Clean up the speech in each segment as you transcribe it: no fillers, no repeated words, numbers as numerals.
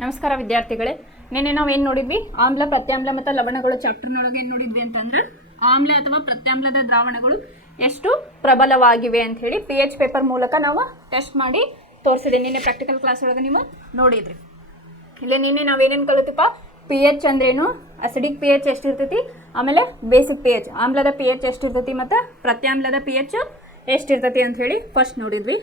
ನಮಸ್ಕಾರ ವಿದ್ಯಾರ್ಥಿಗಳೇ. ನಿನ್ನೆ ನಾವು ಏನು ನೋಡಿದ್ವಿ? ಆಮ್ಲ, ಪ್ರತ್ಯಾಮ್ಲ ಮತ್ತು ಲವಣಗಳು ಚಾಪ್ಟರ್ನೊಳಗೆ ಏನು ನೋಡಿದ್ವಿ ಅಂತಂದ್ರೆ ಆಮ್ಲ ಅಥವಾ ಪ್ರತ್ಯಾಮ್ಲದ ದ್ರಾವಣಗಳು ಎಷ್ಟು ಪ್ರಬಲವಾಗಿವೆ ಅಂತ ಹೇಳಿ PH ಪೇಪರ್ ಮೂಲಕ ನಾವು ಟೆಸ್ಟ್ ಮಾಡಿ ತೋರಿಸಿದೆ. ನಿನ್ನೆ ಪ್ರಾಕ್ಟಿಕಲ್ ಕ್ಲಾಸ್ ಒಳಗೆ ನೀವು ನೋಡಿದ್ರಿ. ಇಲ್ಲಿ ನಿನ್ನೆ ನಾವೇನೇನು ಕಲಿತೀಪ? PH ಅಂದ್ರೇನು, ಅಸಿಡಿಕ್ PH ಎಷ್ಟಿರ್ತೈತಿ, ಆಮೇಲೆ ಬೇಸಿಕ್ PH ಆಮ್ಲದ PH ಎಷ್ಟಿರ್ತೈತಿ ಮತ್ತು ಪ್ರತ್ಯಾಮ್ಲದ PH ಎಷ್ಟಿರ್ತೈತಿ ಅಂತ ಹೇಳಿ ಫಸ್ಟ್ ನೋಡಿದ್ವಿ.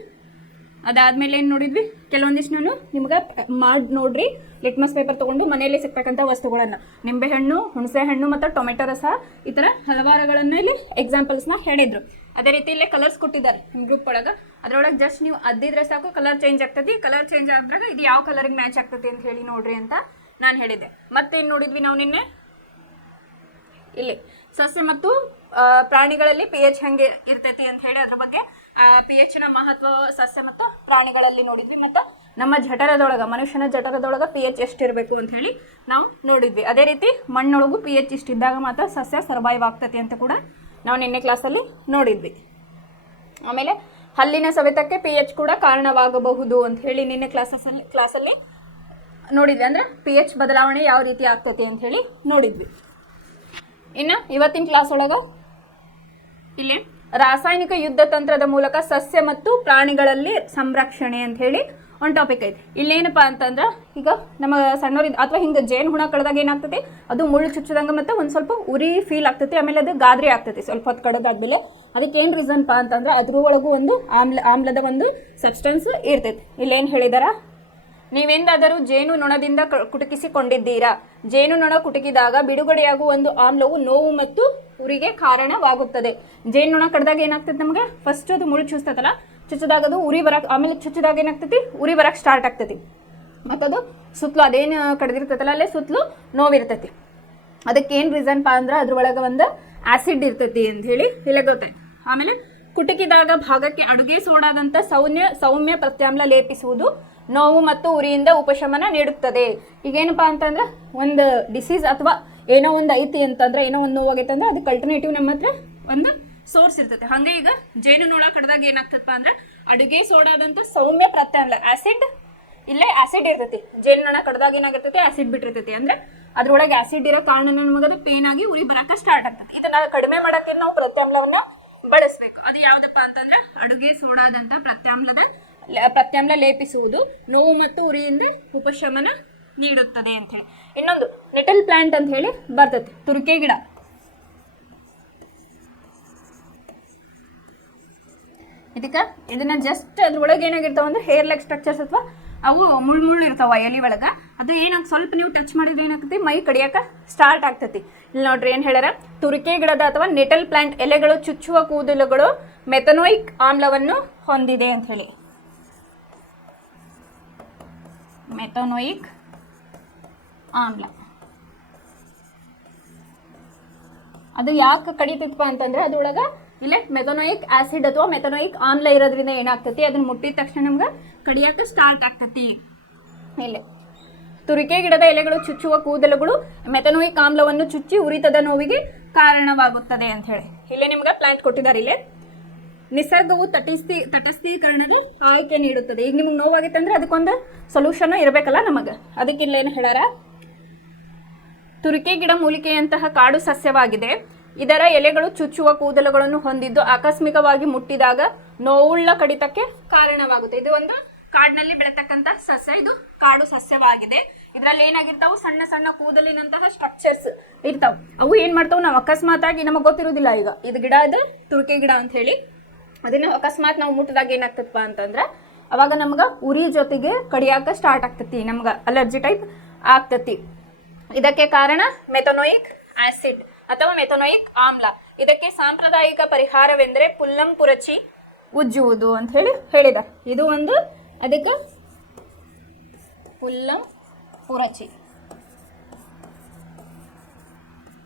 ಅದಾದಮೇಲೆ ಏನು ನೋಡಿದ್ವಿ? ಕೆಲವೊಂದಿಷ್ಟು ನಾನು ನಿಮ್ಗೆ ಮಾಡಿ ನೋಡ್ರಿ. ಲಿಟ್ಮಸ್ ಪೇಪರ್ ತೊಗೊಂಡು ಮನೆಯಲ್ಲಿ ಸಿಗ್ತಕ್ಕಂಥ ವಸ್ತುಗಳನ್ನು, ನಿಂಬೆಹಣ್ಣು, ಹುಣಸೆ ಹಣ್ಣು ಮತ್ತು ಟೊಮೆಟೊ ರಸ, ಈ ಥರ ಹಲವಾರುಗಳನ್ನು ಇಲ್ಲಿ ಎಕ್ಸಾಂಪಲ್ಸ್ನ ಹೇಳಿದರು. ಅದೇ ರೀತಿ ಇಲ್ಲೇ ಕಲರ್ಸ್ ಕೊಟ್ಟಿದ್ದಾರೆ ನಿಮ್ಮ ಗ್ರೂಪ್ ಒಳಗೆ. ಅದರೊಳಗೆ ಜಸ್ಟ್ ನೀವು ಅದ್ದಿದ್ರೆ ಸಾಕು, ಕಲರ್ ಚೇಂಜ್ ಆಗ್ತೈತಿ. ಕಲರ್ ಚೇಂಜ್ ಆದಾಗ ಇದು ಯಾವ ಕಲರಿಗೆ ಮ್ಯಾಚ್ ಆಗ್ತೈತಿ ಅಂತ ಹೇಳಿ ನೋಡ್ರಿ ಅಂತ ನಾನು ಹೇಳಿದ್ದೆ. ಮತ್ತೇನು ನೋಡಿದ್ವಿ ನಾವು ನಿನ್ನೆ? ಇಲ್ಲಿ ಸಸ್ಯ ಮತ್ತು ಪ್ರಾಣಿಗಳಲ್ಲಿ PH ಹೆಂಗೆ ಇರ್ತೈತಿ ಅಂತ ಹೇಳಿ ಅದ್ರ ಬಗ್ಗೆ PHನ ಮಹತ್ವ ಸಸ್ಯ ಮತ್ತು ಪ್ರಾಣಿಗಳಲ್ಲಿ ನೋಡಿದ್ವಿ. ಮತ್ತು ನಮ್ಮ ಜಠರದೊಳಗೆ, ಮನುಷ್ಯನ ಜಠರದೊಳಗೆ PH ಎಷ್ಟಿರಬೇಕು ಅಂತ ಹೇಳಿ ನಾವು ನೋಡಿದ್ವಿ. ಅದೇ ರೀತಿ ಮಣ್ಣೊಳಗೂ PH ಇಷ್ಟಿದ್ದಾಗ ಮಾತ್ರ ಸಸ್ಯ ಸರ್ವೈವ್ ಆಗ್ತೈತಿ ಅಂತ ಕೂಡ ನಾವು ನಿನ್ನೆ ಕ್ಲಾಸಲ್ಲಿ ನೋಡಿದ್ವಿ. ಆಮೇಲೆ ಹಲ್ಲಿನ ಸವೆತಕ್ಕೆ PH ಕೂಡ ಕಾರಣವಾಗಬಹುದು ಅಂತ ಹೇಳಿ ನಿನ್ನೆ ಕ್ಲಾಸಲ್ಲಿ ನೋಡಿದ್ವಿ. ಅಂದರೆ PH ಬದಲಾವಣೆ ಯಾವ ರೀತಿ ಆಗ್ತೈತಿ ಅಂತ ಹೇಳಿ ನೋಡಿದ್ವಿ. ಇನ್ನು ಇವತ್ತಿನ ಕ್ಲಾಸ್ ಒಳಗೆ ಇಲ್ಲಿ ರಾಸಾಯನಿಕ ಯುದ್ಧ ತಂತ್ರದ ಮೂಲಕ ಸಸ್ಯ ಮತ್ತು ಪ್ರಾಣಿಗಳಲ್ಲಿ ಸಂರಕ್ಷಣೆ ಅಂತ ಹೇಳಿ ಒಂದು ಟಾಪಿಕ್ ಐತಿ. ಇಲ್ಲೇನಪ್ಪ ಅಂತಂದ್ರೆ, ಈಗ ನಮ್ಮ ಸಣ್ಣವರಿದ್ದ ಅಥವಾ ಹಿಂಗೆ ಜೇನು ಹುಣ ಕಡ್ದಾಗ ಏನಾಗ್ತೈತಿ, ಅದು ಮುಳ್ಳು ಚುಚ್ಚದಂಗೆ ಮತ್ತು ಒಂದು ಸ್ವಲ್ಪ ಉರಿ ಫೀಲ್ ಆಗ್ತೈತಿ. ಆಮೇಲೆ ಅದು ಗಾದ್ರಿ ಆಗ್ತೈತಿ ಸ್ವಲ್ಪ ಹೊತ್ತು ಕಡದಾದ್ಮೇಲೆ. ಅದಕ್ಕೆ ಏನು ರೀಸನ್ಪ ಅಂತಂದ್ರೆ ಅದ್ರೊಳಗೂ ಒಂದು ಆಮ್ಲದ ಒಂದು ಸಬ್ಸ್ಟೆನ್ಸ್ ಇರ್ತೈತಿ. ಇಲ್ಲೇನು ಹೇಳಿದಾರ? ನೀವೆಂದಾದರೂ ಜೇನು ನೊಣದಿಂದ ಕುಟುಕಿಸಿಕೊಂಡಿದ್ದೀರಾ? ಜೇನು ನೊಣ ಕುಟುಕಿದಾಗ ಬಿಡುಗಡೆಯಾಗುವ ಒಂದು ಆಮ್ಲವು ನೋವು ಮತ್ತು ಉರಿಗೆ ಕಾರಣವಾಗುತ್ತದೆ. ಜೇನು ನೊಣ ಕಡ್ದಾಗ ಏನಾಗ್ತದೆ ನಮಗೆ? ಫಸ್ಟ್ ಅದು ಮುಳ್ಳು ಚುಚ್ತೈತಲ್ಲ, ಚುಚ್ಚಿದಾಗ ಅದು ಉರಿ ಬರಕ್ಕೆ, ಆಮೇಲೆ ಚುಚ್ಚಿದಾಗ ಏನಾಗ್ತೈತಿ? ಉರಿ ಬರಕ್ಕೆ ಸ್ಟಾರ್ಟ್ ಆಗ್ತೈತಿ. ಮತ್ತದು ಸುತ್ತಲೂ ಅದೇನು ಕಡ್ದಿರ್ತೈತಲ್ಲ ಅಲ್ಲೇ ಸುತ್ತಲೂ ನೋವಿರ್ತೈತಿ. ಅದಕ್ಕೆ ಏನು ರೀಸನ್ಪ ಅಂದ್ರೆ ಅದ್ರೊಳಗೆ ಒಂದು ಆ್ಯಸಿಡ್ ಇರ್ತೈತಿ ಅಂತ ಹೇಳಿ ಇಲ್ಲೇ ಗೊತ್ತಾಯ್ತು. ಆಮೇಲೆ ಕುಟುಕಿದಾಗ ಭಾಗಕ್ಕೆ ಅಡುಗೆ ಸೋಡಾದಂಥ ಸೌಮ್ಯ ಪ್ರತ್ಯಾಮ್ಲ ಲೇಪಿಸುವುದು ನೋವು ಮತ್ತು ಉರಿಯಿಂದ ಉಪಶಮನ ನೀಡುತ್ತದೆ. ಈಗೇನಪ್ಪ ಅಂತಂದ್ರೆ ಒಂದು ಡಿಸೀಸ್ ಅಥವಾ ಏನೋ ಒಂದು ಐತಿ ಅಂತಂದ್ರೆ, ಏನೋ ಒಂದು ನೋವಾಗೈತೆ ಅಂದ್ರೆ ಅದಕ್ಕೆ ಅಲ್ಟರ್ನೇಟಿವ್ ನಮ್ಮ ಹತ್ರ ಒಂದು ಸೋರ್ಸ್ ಇರ್ತೈತೆ. ಹಾಗೆ ಈಗ ಜೇನು ನೊಣ ಕಡ್ದಾಗ ಏನಾಗ್ತದಪ್ಪ ಅಂದ್ರೆ ಅಡುಗೆ ಸೋಡಾದಂಥ ಸೌಮ್ಯ ಪ್ರತ್ಯಾಮ್ಲ ಆ್ಯಸಿಡ್, ಇಲ್ಲೇ ಆ್ಯಸಿಡ್ ಇರ್ತೈತಿ. ಜೇನು ನೊಣ ಕಡ್ದಾಗ ಏನಾಗಿರ್ತೈತಿ? ಆ್ಯಸಿಡ್ ಬಿಟ್ಟಿರ್ತೈತಿ. ಅಂದ್ರೆ ಅದ್ರೊಳಗೆ ಆ್ಯಸಿಡ್ ಇರೋ ಕಾರಣ ನಮಗದು ಪೇನ್ ಆಗಿ ಉರಿ ಬರಕ್ಕೆ ಸ್ಟಾರ್ಟ್ ಆಗ್ತದೆ. ಇದನ್ನ ಕಡಿಮೆ ಮಾಡೋಕ್ಕೆ ನಾವು ಪ್ರತ್ಯಾಮ್ಲವನ್ನ ಬಳಸಬೇಕು. ಅದು ಯಾವುದಪ್ಪ ಅಂತಂದ್ರೆ ಅಡುಗೆ ಸೋಡಾದಂಥ ಪ್ರತ್ಯಾಮ್ಲ ಲೇಪಿಸುವುದು ನೋವು ಮತ್ತು ಉರಿಯಿಂದ ಉಪಶಮನ ನೀಡುತ್ತದೆ ಅಂತ ಹೇಳಿ. ಇನ್ನೊಂದು ನೆಟಲ್ ಪ್ಲಾಂಟ್ ಅಂತ ಹೇಳಿ ಬರ್ತೈತಿ, ತುರಿಕೆ ಗಿಡ. ಇದನ್ನ ಜಸ್ಟ್ ಅದ್ರೊಳಗೆ ಏನಾಗಿರ್ತಾವ ಅಂದ್ರೆ ಹೇರ್ ಲೈಕ್ ಸ್ಟ್ರಕ್ಚರ್ಸ್ ಅಥವಾ ಅವು ಮುಳ್ಳು ಇರ್ತಾವ ಎಲಿ ಒಳಗೆ. ಅದು ಏನಾಗ ಸ್ವಲ್ಪ ನೀವು ಟಚ್ ಮಾಡಿದ್ರೆ ಏನಾಗ್ತೈತಿ? ಮೈ ಕಡಿಯಕ್ಕೆ ಸ್ಟಾರ್ಟ್ ಆಗ್ತೈತಿ. ಇಲ್ಲಿ ನೋಡ್ರಿ ಏನು ಹೇಳ್ಯಾರ? ತುರಿಕೆ ಗಿಡದ ಅಥವಾ ನೆಟಲ್ ಪ್ಲಾಂಟ್ ಎಲೆಗಳು ಚುಚ್ಚುವ ಕೂದಲುಗಳು ಮೆಥನೋಯಿಕ್ ಆಮ್ಲವನ್ನು ಹೊಂದಿದೆ ಅಂತ ಹೇಳಿ. ಮೆಥನೋಯಿಕ್ ಆಮ್ಲ ಅದು ಯಾಕೆ ಕಡಿತೈತಪ್ಪ ಅಂತಂದ್ರೆ ಅದ್ರೊಳಗೆ ಇಲ್ಲೇ ಮೆಥನೋಯಿಕ್ ಆಸಿಡ್ ಅಥವಾ ಮೆಥನೋಯಿಕ್ ಆಮ್ಲ ಇರೋದ್ರಿಂದ ಏನಾಗ್ತೈತಿ? ಅದನ್ನ ಮುಟ್ಟಿದ ತಕ್ಷಣ ನಮ್ಗೆ ಕಡಿಯಕ್ಕೆ ಸ್ಟಾರ್ಟ್ ಆಗ್ತೈತಿ. ಇಲ್ಲಿ ತುರಿಕೆ ಗಿಡದ ಎಲೆಗಳು ಚುಚ್ಚುವ ಕೂದಲುಗಳು ಮೆಥನೋಯಿಕ್ ಆಮ್ಲವನ್ನು ಚುಚ್ಚಿ ಉರಿತದ ನೋವಿಗೆ ಕಾರಣವಾಗುತ್ತದೆ ಅಂತ ಹೇಳಿ ಇಲ್ಲೇ ನಿಮ್ಗೆ ಪ್ಲಾಂಟ್ ಕೊಟ್ಟಿದ್ದಾರೆ. ಇಲ್ಲೇ ನಿಸರ್ಗವು ತಟಸ್ಥೀಕರಣದ ಆಯ್ಕೆ ನೀಡುತ್ತದೆ. ಈಗ ನಿಮ್ಗೆ ನೋವಾಗಿತ್ತು ಅಂದ್ರೆ ಅದಕ್ಕೊಂದು ಸೊಲ್ಯೂಷನ್ ಇರಬೇಕಲ್ಲ ನಮಗೆ. ಅದಕ್ಕೆ ಇಲ್ಲೇನು ಹೇಳಾರ? ತುರಿಕೆ ಗಿಡ ಮೂಲಿಕೆಯಂತಹ ಕಾಡು ಸಸ್ಯವಾಗಿದೆ. ಇದರ ಎಲೆಗಳು ಚುಚ್ಚುವ ಕೂದಲುಗಳನ್ನು ಹೊಂದಿದ್ದು ಆಕಸ್ಮಿಕವಾಗಿ ಮುಟ್ಟಿದಾಗ ನೋವುಳ್ಳ ಕಡಿತಕ್ಕೆ ಕಾರಣವಾಗುತ್ತೆ. ಇದು ಒಂದು ಕಾಡಿನಲ್ಲಿ ಬೆಳೆತಕ್ಕಂಥ ಸಸ್ಯ. ಇದು ಕಾಡು ಸಸ್ಯವಾಗಿದೆ. ಇದರಲ್ಲಿ ಏನಾಗಿರ್ತಾವು? ಸಣ್ಣ ಸಣ್ಣ ಕೂದಲಿನಂತಹ ಸ್ಟ್ರಕ್ಚರ್ಸ್ ಇರ್ತಾವ. ಅವು ಏನ್ ಮಾಡ್ತಾವು? ನಾವು ಅಕಸ್ಮಾತ್ ಆಗಿ ನಮಗೆ ಗೊತ್ತಿರೋದಿಲ್ಲ. ಈಗ ಇದು ಗಿಡ, ಇದು ತುರಿಕೆ ಗಿಡ ಅಂತ ಹೇಳಿ. ಅದನ್ನ ಅಕಸ್ಮಾತ್ ನಾವು ಮುಟ್ಟಿದಾಗ ಏನಾಗ್ತದಪ್ಪ ಅಂತಂದ್ರೆ ಅವಾಗ ನಮ್ಗೆ ಉರಿ ಜೊತೆಗೆ ಕಡಿಯಾಕ ಸ್ಟಾರ್ಟ್ ಆಗ್ತತಿ, ನಮ್ಗೆ ಅಲರ್ಜಿ ಟೈಪ್ ಆಗ್ತತಿ. ಇದಕ್ಕೆ ಕಾರಣ ಮೆಥನೋಯಿಕ್ ಆಸಿಡ್ ಅಥವಾ ಮೆಥನೋಯಿಕ್ ಆಮ್ಲ. ಇದಕ್ಕೆ ಸಾಂಪ್ರದಾಯಿಕ ಪರಿಹಾರವೆಂದರೆ ಪುಲ್ಲಂ ಪುರಚಿ ಉಜ್ಜುವುದು ಅಂತ ಹೇಳಿ ಹೇಳಿದ. ಇದು ಒಂದು ಅದಕ್ಕೆ ಪುಲ್ಲಂ ಪುರಚಿ.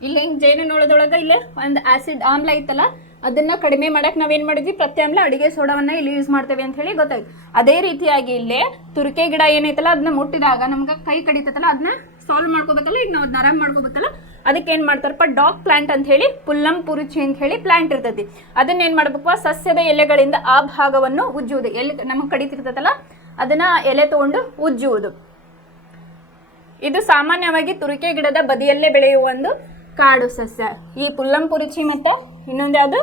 ಇಲ್ಲಿ ಜೇನು ನೊಣದೊಳಗೆ ಇಲ್ಲೇ ಒಂದು ಆಸಿಡ್ ಆಮ್ಲ ಇತ್ತಲ್ಲ, ಅದನ್ನ ಕಡಿಮೆ ಮಾಡಕ್ಕೆ ನಾವೇನು ಮಾಡಿದ್ವಿ? ಪ್ರತ್ಯಾಮ್ಲ ಅಡುಗೆ ಸೋಡಾವನ್ನ ಇಲ್ಲಿ ಯೂಸ್ ಮಾಡ್ತೇವೆ ಅಂತ ಹೇಳಿ ಗೊತ್ತಾಯ್ತು. ಅದೇ ರೀತಿಯಾಗಿ ಇಲ್ಲೇ ತುರಿಕೆ ಗಿಡ ಏನೈತಲ್ಲ ಅದನ್ನ ಮುಟ್ಟಿದಾಗ ನಮ್ಗೆ ಕೈ ಕಡಿತೈತಲ್ಲ, ಅದನ್ನ ಸಾಲ್ವ್ ಮಾಡ್ಕೋಬೇಕಲ್ಲ. ಈಗ ನಾವು ಅದನ್ನ ಆರಾಮ್ ಮಾಡ್ಕೋಬೇಕಲ್ಲ, ಅದಕ್ಕೆ ಏನು ಮಾಡ್ತಾರಪ್ಪ? ಡಾಗ್ ಪ್ಲಾಂಟ್ ಅಂತ ಹೇಳಿ ಪುಲ್ಲಂ ಪುರುಚಿ ಅಂತ ಹೇಳಿ ಪ್ಲಾಂಟ್ ಇರ್ತೈತಿ. ಅದನ್ನ ಏನು ಮಾಡ್ಬೇಕು? ಸಸ್ಯದ ಎಲೆಗಳಿಂದ ಆ ಭಾಗವನ್ನು ಉಜ್ಜುವುದು. ಎಲ್ಲಿ ನಮಗೆ ಕಡಿತಿರ್ತೈತಲ್ಲ ಅದನ್ನ ಎಲೆ ತಗೊಂಡು ಉಜ್ಜುವುದು. ಇದು ಸಾಮಾನ್ಯವಾಗಿ ತುರಿಕೆ ಗಿಡದ ಬದಿಯಲ್ಲೇ ಬೆಳೆಯುವ ಒಂದು ಕಾಡು ಸಸ್ಯ. ಈ ಪುಲ್ಲಂಪುರಿಚಿ ಮತ್ತು ಇನ್ನೊಂದು ಯಾವುದು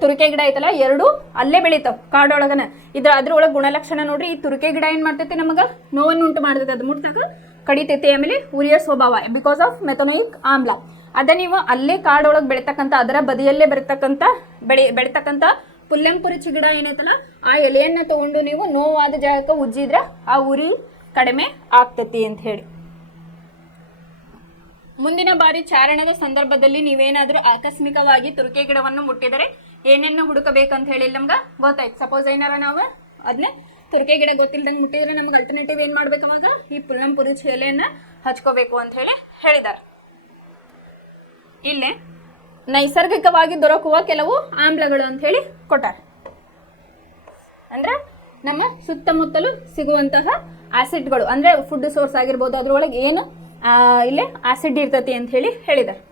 ತುರಿಕೆ ಗಿಡ ಐತಲ್ಲ, ಎರಡು ಅಲ್ಲೇ ಬೆಳಿತಾವೆ ಕಾಡೊಳಗನ. ಅದ್ರೊಳಗೆ ಗುಣಲಕ್ಷಣ ನೋಡ್ರಿ, ಈ ತುರಿಕೆ ಗಿಡ ಏನು ಮಾಡ್ತೈತಿ ನಮಗೆ ನೋವನ್ನು ಉಂಟು ಮಾಡ್ತೈತೆ, ಅದು ಮುಟ್ಟಾಗ ಕಡಿತೈತಿ. ಆಮೇಲೆ ಉರಿಯೋ ಸ್ವಭಾವ ಬಿಕಾಸ್ ಆಫ್ ಮೆಥನೋಯಿಕ್ ಆಮ್ಲ. ಅದ ನೀವು ಅಲ್ಲೇ ಕಾಡೊಳಗೆ ಬೆಳಿತಕ್ಕಂಥ ಅದರ ಬದಿಯಲ್ಲೇ ಬೆಳಿತಕ್ಕಂಥ ಪುಲ್ಲಂಪುರಿಚಿ ಗಿಡ ಏನೈತಲ್ಲ, ಆ ಎಲೆಯನ್ನು ತಗೊಂಡು ನೀವು ನೋವಾದ ಜಾಗಕ್ಕೆ ಉಜ್ಜಿದ್ರೆ ಆ ಉರಿ ಕಡಿಮೆ ಆಗ್ತೈತಿ ಅಂತ ಹೇಳಿ. ಮುಂದಿನ ಬಾರಿ ಚಾರಣದ ಸಂದರ್ಭದಲ್ಲಿ ನೀವೇನಾದರೂ ಆಕಸ್ಮಿಕವಾಗಿ ತುರಿಕೆ ಗಿಡವನ್ನು ಮುಟ್ಟಿದರೆ ಏನೇನು ಹುಡುಕಬೇಕಂತ ಹೇಳಿ ನಮ್ಗೆ ಗೊತ್ತಾಯ್ತು. ಸಪೋಸ್ ಏನಾರ ನಾವು ಅದನ್ನೇ ತುರಿಕೆ ಗಿಡ ಗೊತ್ತಿಲ್ದಂಗೆ ಮುಟ್ಟಿದ್ರೆ ನಮ್ಗೆ ಅಲ್ಟರ್ನೇಟಿವ್ ಏನು ಮಾಡ್ಬೇಕು, ಅವಾಗ ಈ ಪುಲ್ಲಂಪುರಿಚಿ ಎಲೆಯನ್ನು ಹಚ್ಕೋಬೇಕು ಅಂತ ಹೇಳಿ ಹೇಳಿದ್ದಾರೆ. ಇಲ್ಲೇ ನೈಸರ್ಗಿಕವಾಗಿ ದೊರಕುವ ಕೆಲವು ಆಮ್ಲಗಳು ಅಂತ ಹೇಳಿ ಕೊಟ್ಟಾರೆ. ಅಂದ್ರೆ ನಮ್ಮ ಸುತ್ತಮುತ್ತಲು ಸಿಗುವಂತಹ ಆಸಿಡ್ಗಳು, ಅಂದ್ರೆ ಫುಡ್ ಸೋರ್ಸ್ ಆಗಿರ್ಬೋದು, ಅದ್ರೊಳಗೆ ಏನು ಇಲ್ಲೇ ಆಸಿಡ್ ಇರ್ತತಿ ಅಂತ ಹೇಳಿ ಹೇಳಿದ್ದಾರೆ.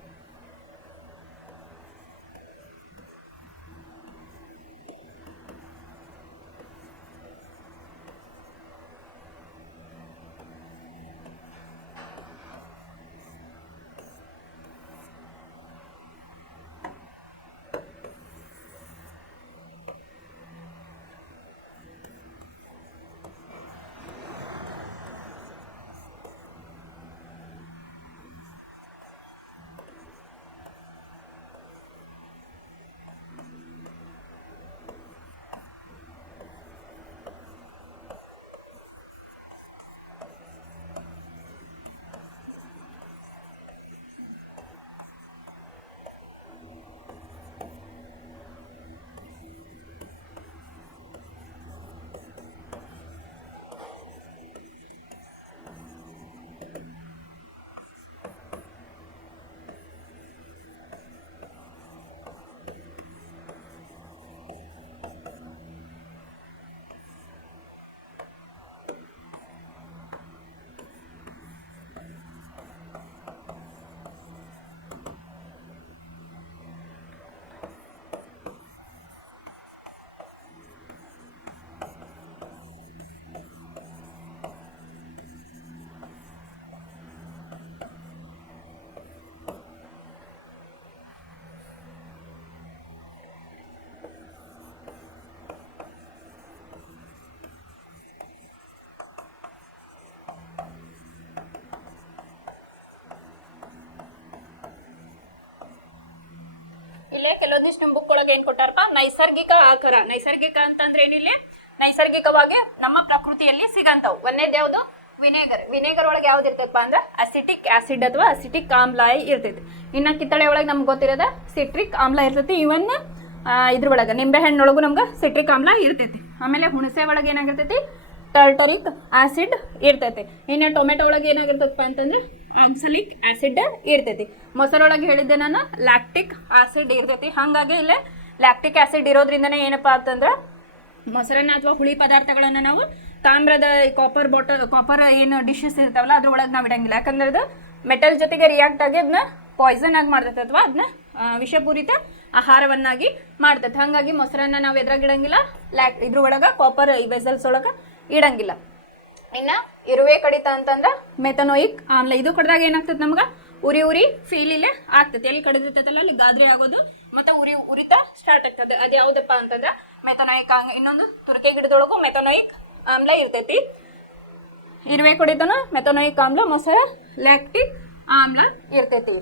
ಇಲ್ಲೇ ಕೆಲವೊಂದಿಷ್ಟು ನಿಮ್ಮ ಬುಕ್ ಒಳಗೆ ಏನ್ ಕೊಟ್ಟಾರಪ್ಪ, ನೈಸರ್ಗಿಕ ಆಕರ. ನೈಸರ್ಗಿಕ ಅಂತಂದ್ರೆ ಏನಿಲ್ಲ, ನೈಸರ್ಗಿಕವಾಗಿ ನಮ್ಮ ಪ್ರಕೃತಿಯಲ್ಲಿ ಸಿಗಂತವು. ಒಂದೇದ್ ಯಾವುದು, ವಿನೇಗರ್. ವಿನೇಗರ್ ಒಳಗೆ ಯಾವ್ದು ಇರ್ತೈತಪ್ಪ ಅಂದ್ರೆ ಅಸಿಟಿಕ್ ಆಸಿಡ್ ಅಥವಾ ಅಸಿಟಿಕ್ ಆಮ್ಲ ಇರ್ತೈತಿ. ಇನ್ನ ಕಿತ್ತಳೆ ಒಳಗೆ ನಮ್ಗೆ ಗೊತ್ತಿರೋದ ಸಿಟ್ರಿಕ್ ಆಮ್ಲ ಇರ್ತೈತಿ. ಇವನ್ ಇದ್ರೊಳಗೆ ನಿಂಬೆ ಹಣ್ಣೊಳಗು ನಮ್ಗೆ ಸಿಟ್ರಿಕ್ ಆಮ್ಲ ಇರ್ತೈತಿ. ಆಮೇಲೆ ಹುಣಸೆ ಒಳಗೆ ಏನಾಗಿರ್ತೈತಿ, ಟರ್ಟರಿಕ್ ಆಸಿಡ್ ಇರ್ತೈತಿ. ಇನ್ನು ಟೊಮೆಟೊ ಒಳಗೆ ಏನಾಗಿರ್ತೈತಪ್ಪ ಅಂತಂದ್ರೆ ಆಕ್ಸಲಿಕ್ ಆಸಿಡ್ ಇರ್ತೈತಿ. ಮೊಸರೊಳಗೆ ಹೇಳಿದ್ದೆ ನಾನು ಲ್ಯಾಕ್ಟಿಕ್ ಆಸಿಡ್ ಇರ್ತೈತಿ. ಹಾಗಾಗಿ ಇಲ್ಲೇ ಲ್ಯಾಕ್ಟಿಕ್ ಆಸಿಡ್ ಇರೋದ್ರಿಂದನೇ ಏನಪ್ಪಾ ಅಂತಂದ್ರೆ ಮೊಸರನ್ನ ಅಥವಾ ಹುಳಿ ಪದಾರ್ಥಗಳನ್ನ ನಾವು ತಾಮ್ರದ ಕಾಪರ್ ಏನು ಡಿಶಸ್ ಇರ್ತಾವಲ್ಲ ಅದ್ರೊಳಗೆ ನಾವು ಇಡಂಗಿಲ್ಲ. ಯಾಕಂದ್ರೆ ಅದು ಮೆಟಲ್ ಜೊತೆಗೆ ರಿಯಾಕ್ಟ್ ಆಗಿ ಅದನ್ನ ಪಾಯ್ಸನ್ ಆಗಿ ಮಾಡ್ತೈತೆ ಅಥವಾ ಅದನ್ನ ವಿಷಪೂರಿತ ಆಹಾರವನ್ನಾಗಿ ಮಾಡ್ತೈತೆ. ಹಾಗಾಗಿ ಮೊಸರನ್ನ ನಾವು ಎದ್ರಾಗ ಇಡಂಗಿಲ್ಲ, ಇದ್ರೊಳಗೆ ಕಾಪರ್ ವೆಸಲ್ಸ್ ಒಳಗೆ ಇಡಂಗಿಲ್ಲ. ಇನ್ನ ಇರುವೆ ಕಡಿತ ಅಂತಂದ್ರೆ ಮೆಥನೋಯಿಕ್ ಆಮ್ಲ. ಇದು ಕಡ್ದಾಗ ಏನಾಗ್ತದೆ ನಮ್ಗೆ ಉರಿ ಫೀಲ್ ಇಲ್ಲೇ ಆಗ್ತೈತೆ. ಎಲ್ಲಿ ಕಡಿದಿರ್ತೈತಲ್ಲ ಅಲ್ಲಿ ಗಾದ್ರೆ ಆಗೋದು ಮತ್ತೆ ಉರಿತ ಸ್ಟಾರ್ಟ್ ಆಗ್ತದೆ. ಅದು ಯಾವ್ದಪ್ಪ ಅಂತಂದ್ರೆ ಮೆಥನೋಯಿಕ್. ಇನ್ನೊಂದು ತುರಿಕೆ ಗಿಡದೊಳಗೂ ಮೆಥನೋಯಿಕ್ ಆಮ್ಲ ಇರ್ತೈತಿ. ಇರುವೆ ಕಡಿತನು ಮೆಥನೋಯಿಕ್ ಆಮ್ಲ, ಮೊಸರ ಲ್ಯಾಕ್ಟಿಕ್ ಆಮ್ಲ ಇರ್ತೈತಿ.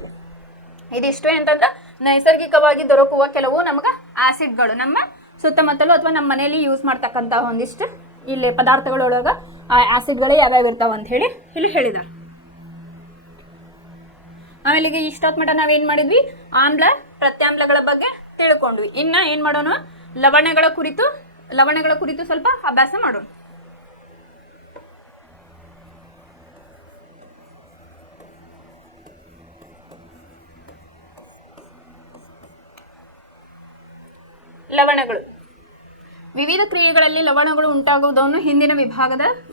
ಇದಿಷ್ಟು ಅಂತಂದ್ರೆ ನೈಸರ್ಗಿಕವಾಗಿ ದೊರಕುವ ಕೆಲವು ನಮ್ಗೆ ಆಸಿಡ್ಗಳು ನಮ್ಮ ಸುತ್ತಮುತ್ತಲು ಅಥವಾ ನಮ್ಮ ಮನೆಯಲ್ಲಿ ಯೂಸ್ ಮಾಡ್ತಕ್ಕಂಥ ಒಂದಿಷ್ಟು ಇಲ್ಲಿ ಪದಾರ್ಥಗಳೊಳಗೆ ಆ ಆಸಿಡ್ಗಳು ಯಾವ್ಯಾವ ಇರ್ತಾವ ಅಂತ ಹೇಳಿ ಇಲ್ಲಿ ಹೇಳಿದ. ಆಮೇಲೆ ಈಗ ಇಷ್ಟೊತ್ತು ಮಟ್ಟ ನಾವೇನ್ ಮಾಡಿದ್ವಿ, ಆಮ್ಲ ಪ್ರತ್ಯಾಮ್ಲಗಳ ಬಗ್ಗೆ ತಿಳ್ಕೊಂಡ್ವಿ. ಇನ್ನ ಏನ್ ಮಾಡೋಣ, ಲವಣಗಳ ಕುರಿತು ಸ್ವಲ್ಪ ಅಭ್ಯಾಸ ಮಾಡೋಣ. ಲವಣಗಳು ವಿವಿಧ ಕ್ರಿಯೆಗಳಲ್ಲಿ ಲವಣಗಳು ಉಂಟಾಗುವುದನ್ನು ಹಿಂದಿನ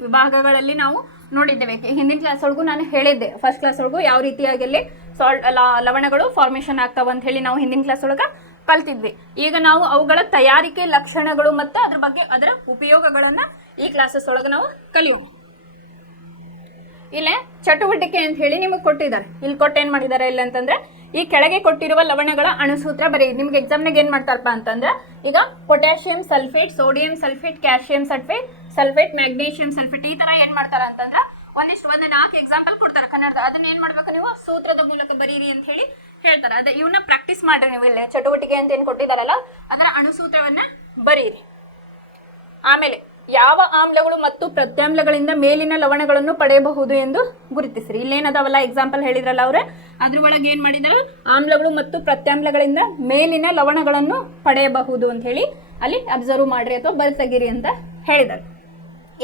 ವಿಭಾಗಗಳಲ್ಲಿ ನಾವು ನೋಡಿದ್ದೇವೆ. ಹಿಂದಿನ ಕ್ಲಾಸ್ ಒಳಗೂ ನಾನು ಹೇಳಿದ್ದೆ, ಫಸ್ಟ್ ಕ್ಲಾಸ್ ಒಳಗೂ ಯಾವ ರೀತಿಯಾಗಿ ಅಲ್ಲಿ ಲವಣಗಳು ಫಾರ್ಮೇಷನ್ ಆಗ್ತಾವ ಅಂತ ಹೇಳಿ ನಾವು ಹಿಂದಿನ ಕ್ಲಾಸ್ ಒಳಗೆ ಕಲ್ತಿದ್ವಿ. ಈಗ ನಾವು ಅವುಗಳ ತಯಾರಿಕೆ ಲಕ್ಷಣಗಳು ಮತ್ತು ಅದ್ರ ಬಗ್ಗೆ ಅದರ ಉಪಯೋಗಗಳನ್ನ ಈ ಕ್ಲಾಸಸ್ ಒಳಗೆ ನಾವು ಕಲಿಯೋಣ. ಇಲ್ಲೇ ಚಟುವಟಿಕೆ ಅಂತ ಹೇಳಿ ನಿಮಗೆ ಕೊಟ್ಟಿದ್ದಾರೆ. ಇಲ್ಲಿ ಕೊಟ್ಟು ಏನ್ ಮಾಡಿದ್ದಾರೆ ಇಲ್ಲ ಅಂತಂದ್ರೆ ಈ ಕೆಳಗೆ ಕೊಟ್ಟಿರುವ ಲವಣಗಳ ಅಣುಸೂತ್ರ ಬರೀ. ನಿಮ್ಗೆ ಎಕ್ಸಾಮ್ನಾಗ ಏನ್ ಮಾಡ್ತಾರಪ್ಪ ಅಂತಂದ್ರೆ ಈಗ potassium sulphate, sodium sulphate, calcium sulphate, magnesium sulphate ಈ ತರ ಏನ್ ಮಾಡ್ತಾರ ಅಂತಂದ್ರೆ ಒಂದು 4 ಎಕ್ಸಾಂಪಲ್ ಕೊಡ್ತಾರೆ ಕನ್ನಡದ. ಅದನ್ನ ಏನ್ ಮಾಡ್ಬೇಕು ನೀವು ಸೂತ್ರದ ಮೂಲಕ ಬರೀರಿ ಅಂತ ಹೇಳಿ ಹೇಳ್ತಾರೆ. ಅದೇ ಇವನ್ನ ಪ್ರಾಕ್ಟೀಸ್ ಮಾಡ್ರಿ ನೀವು. ಇಲ್ಲೇ ಚಟುವಟಿಕೆ ಅಂತ ಏನ್ ಕೊಟ್ಟಿದಾರಲ್ಲ ಅದರ ಅಣುಸೂತ್ರವನ್ನ ಬರೀರಿ. ಆಮೇಲೆ ಯಾವ ಆಮ್ಲಗಳು ಮತ್ತು ಪ್ರತ್ಯಾಮ್ಲಗಳಿಂದ ಮೇಲಿನ ಲವಣಗಳನ್ನು ಪಡೆಯಬಹುದು ಎಂದು ಗುರುತಿಸಿರಿ. ಇಲ್ಲೇನದಾವಲ್ಲ ಎಕ್ಸಾಂಪಲ್ ಹೇಳಿದ್ರಲ್ಲ ಅವ್ರೆ, ಅದ್ರ ಒಳಗೆ ಏನ್ ಮಾಡಿದಾರೆ ಆಮ್ಲಗಳು ಮತ್ತು ಪ್ರತ್ಯಾಮ್ಲಗಳಿಂದ ಮೇಲಿನ ಲವಣಗಳನ್ನು ಪಡೆಯಬಹುದು ಅಂತ ಹೇಳಿ ಅಲ್ಲಿ ಅಬ್ಸರ್ವ್ ಮಾಡ್ರಿ ಅಥವಾ ಬರೆತೆಗಿರಿ ಅಂತ ಹೇಳಿದ್ದಾರೆ.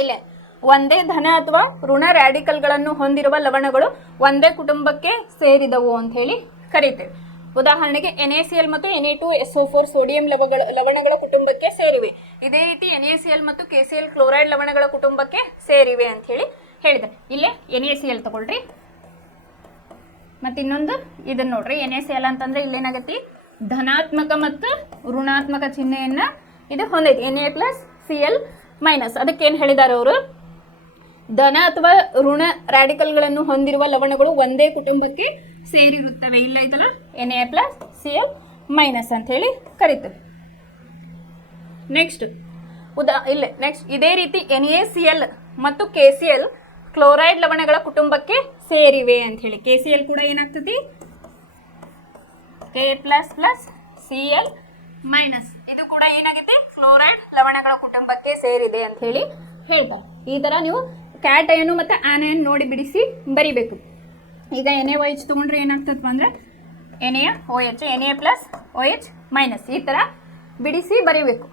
ಇಲ್ಲೇ ಒಂದೇ ಧನ ಅಥವಾ ಋಣ ರ್ಯಾಡಿಕಲ್ಗಳನ್ನು ಹೊಂದಿರುವ ಲವಣಗಳು ಒಂದೇ ಕುಟುಂಬಕ್ಕೆ ಸೇರಿದವು ಅಂತ ಹೇಳಿ ಕರೀತೇವೆ. ಉದಾಹರಣೆಗೆ NaCl ಮತ್ತು Na2SO4 ಸೋಡಿಯಂ ಲವಣಗಳ ಕುಟುಂಬಕ್ಕೆ ಸೇರಿವೆ. ಇದೇ ರೀತಿ NaCl ಮತ್ತು KCl ಕ್ಲೋರೈಡ್ ಲವಣಗಳ ಕುಟುಂಬಕ್ಕೆ ಸೇರಿವೆ ಅಂತ ಹೇಳಿ ಹೇಳಿದೆ. ಇಲ್ಲೇ NaCl ತಗೊಳ್ರಿ. ಮತ್ತೆ ಇನ್ನೊಂದು ಇದನ್ನ ನೋಡ್ರಿ. NaCl ಅಂತಂದ್ರೆ ಇಲ್ಲೇನಾಗತ್ತಿ ಧನಾತ್ಮಕ ಮತ್ತು ಋಣಾತ್ಮಕ ಚಿಹ್ನೆಯನ್ನ ಇದು ಹೊಂದೈತಿ. Na+Cl-. ಅದಕ್ಕೇನು ಹೇಳಿದ್ದಾರೆ ಅವರು, ಧನ ಅಥವಾ ಋಣ ರ್ಯಾಡಿಕಲ್ಗಳನ್ನು ಹೊಂದಿರುವ ಲವಣಗಳು ಒಂದೇ ಕುಟುಂಬಕ್ಕೆ ಸೇರಿರುತ್ತವೆ. ಇಲ್ಲ ಐತಲ್ಲ Na+Cl- ಅಂತ ಹೇಳಿ ಕರಿತೇವೆ. ನೆಕ್ಸ್ಟ್ ಇದೇ ರೀತಿ NaCl ಮತ್ತು KCl ಕ್ಲೋರೈಡ್ ಲವಣಗಳ ಕುಟುಂಬಕ್ಕೆ ಸೇರಿವೆ ಅಂತ ಹೇಳಿ. KCl ಕೂಡ ಏನಾಗ್ತದೆ K++Cl-. ಇದು ಕೂಡ ಏನಾಗುತ್ತೆ ಕ್ಲೋರೈಡ್ ಲವಣಗಳ ಕುಟುಂಬಕ್ಕೆ ಸೇರಿದೆ ಅಂತ ಹೇಳಿ ಹೇಳ್ತಾರೆ. ಈ ತರ ನೀವು ಕ್ಯಾಟಯನು ಮತ್ತು ಆನಯನ್ ನೋಡಿ ಬಿಡಿಸಿ ಬರಿಬೇಕು. ಈಗ NaOH ತಗೊಂಡ್ರೆ ಏನಾಗ್ತದಪ್ಪ ಅಂದ್ರೆ NaOH Na+OH- ಈ ತರ ಬಿಡಿಸಿ ಬರಿಬೇಕು.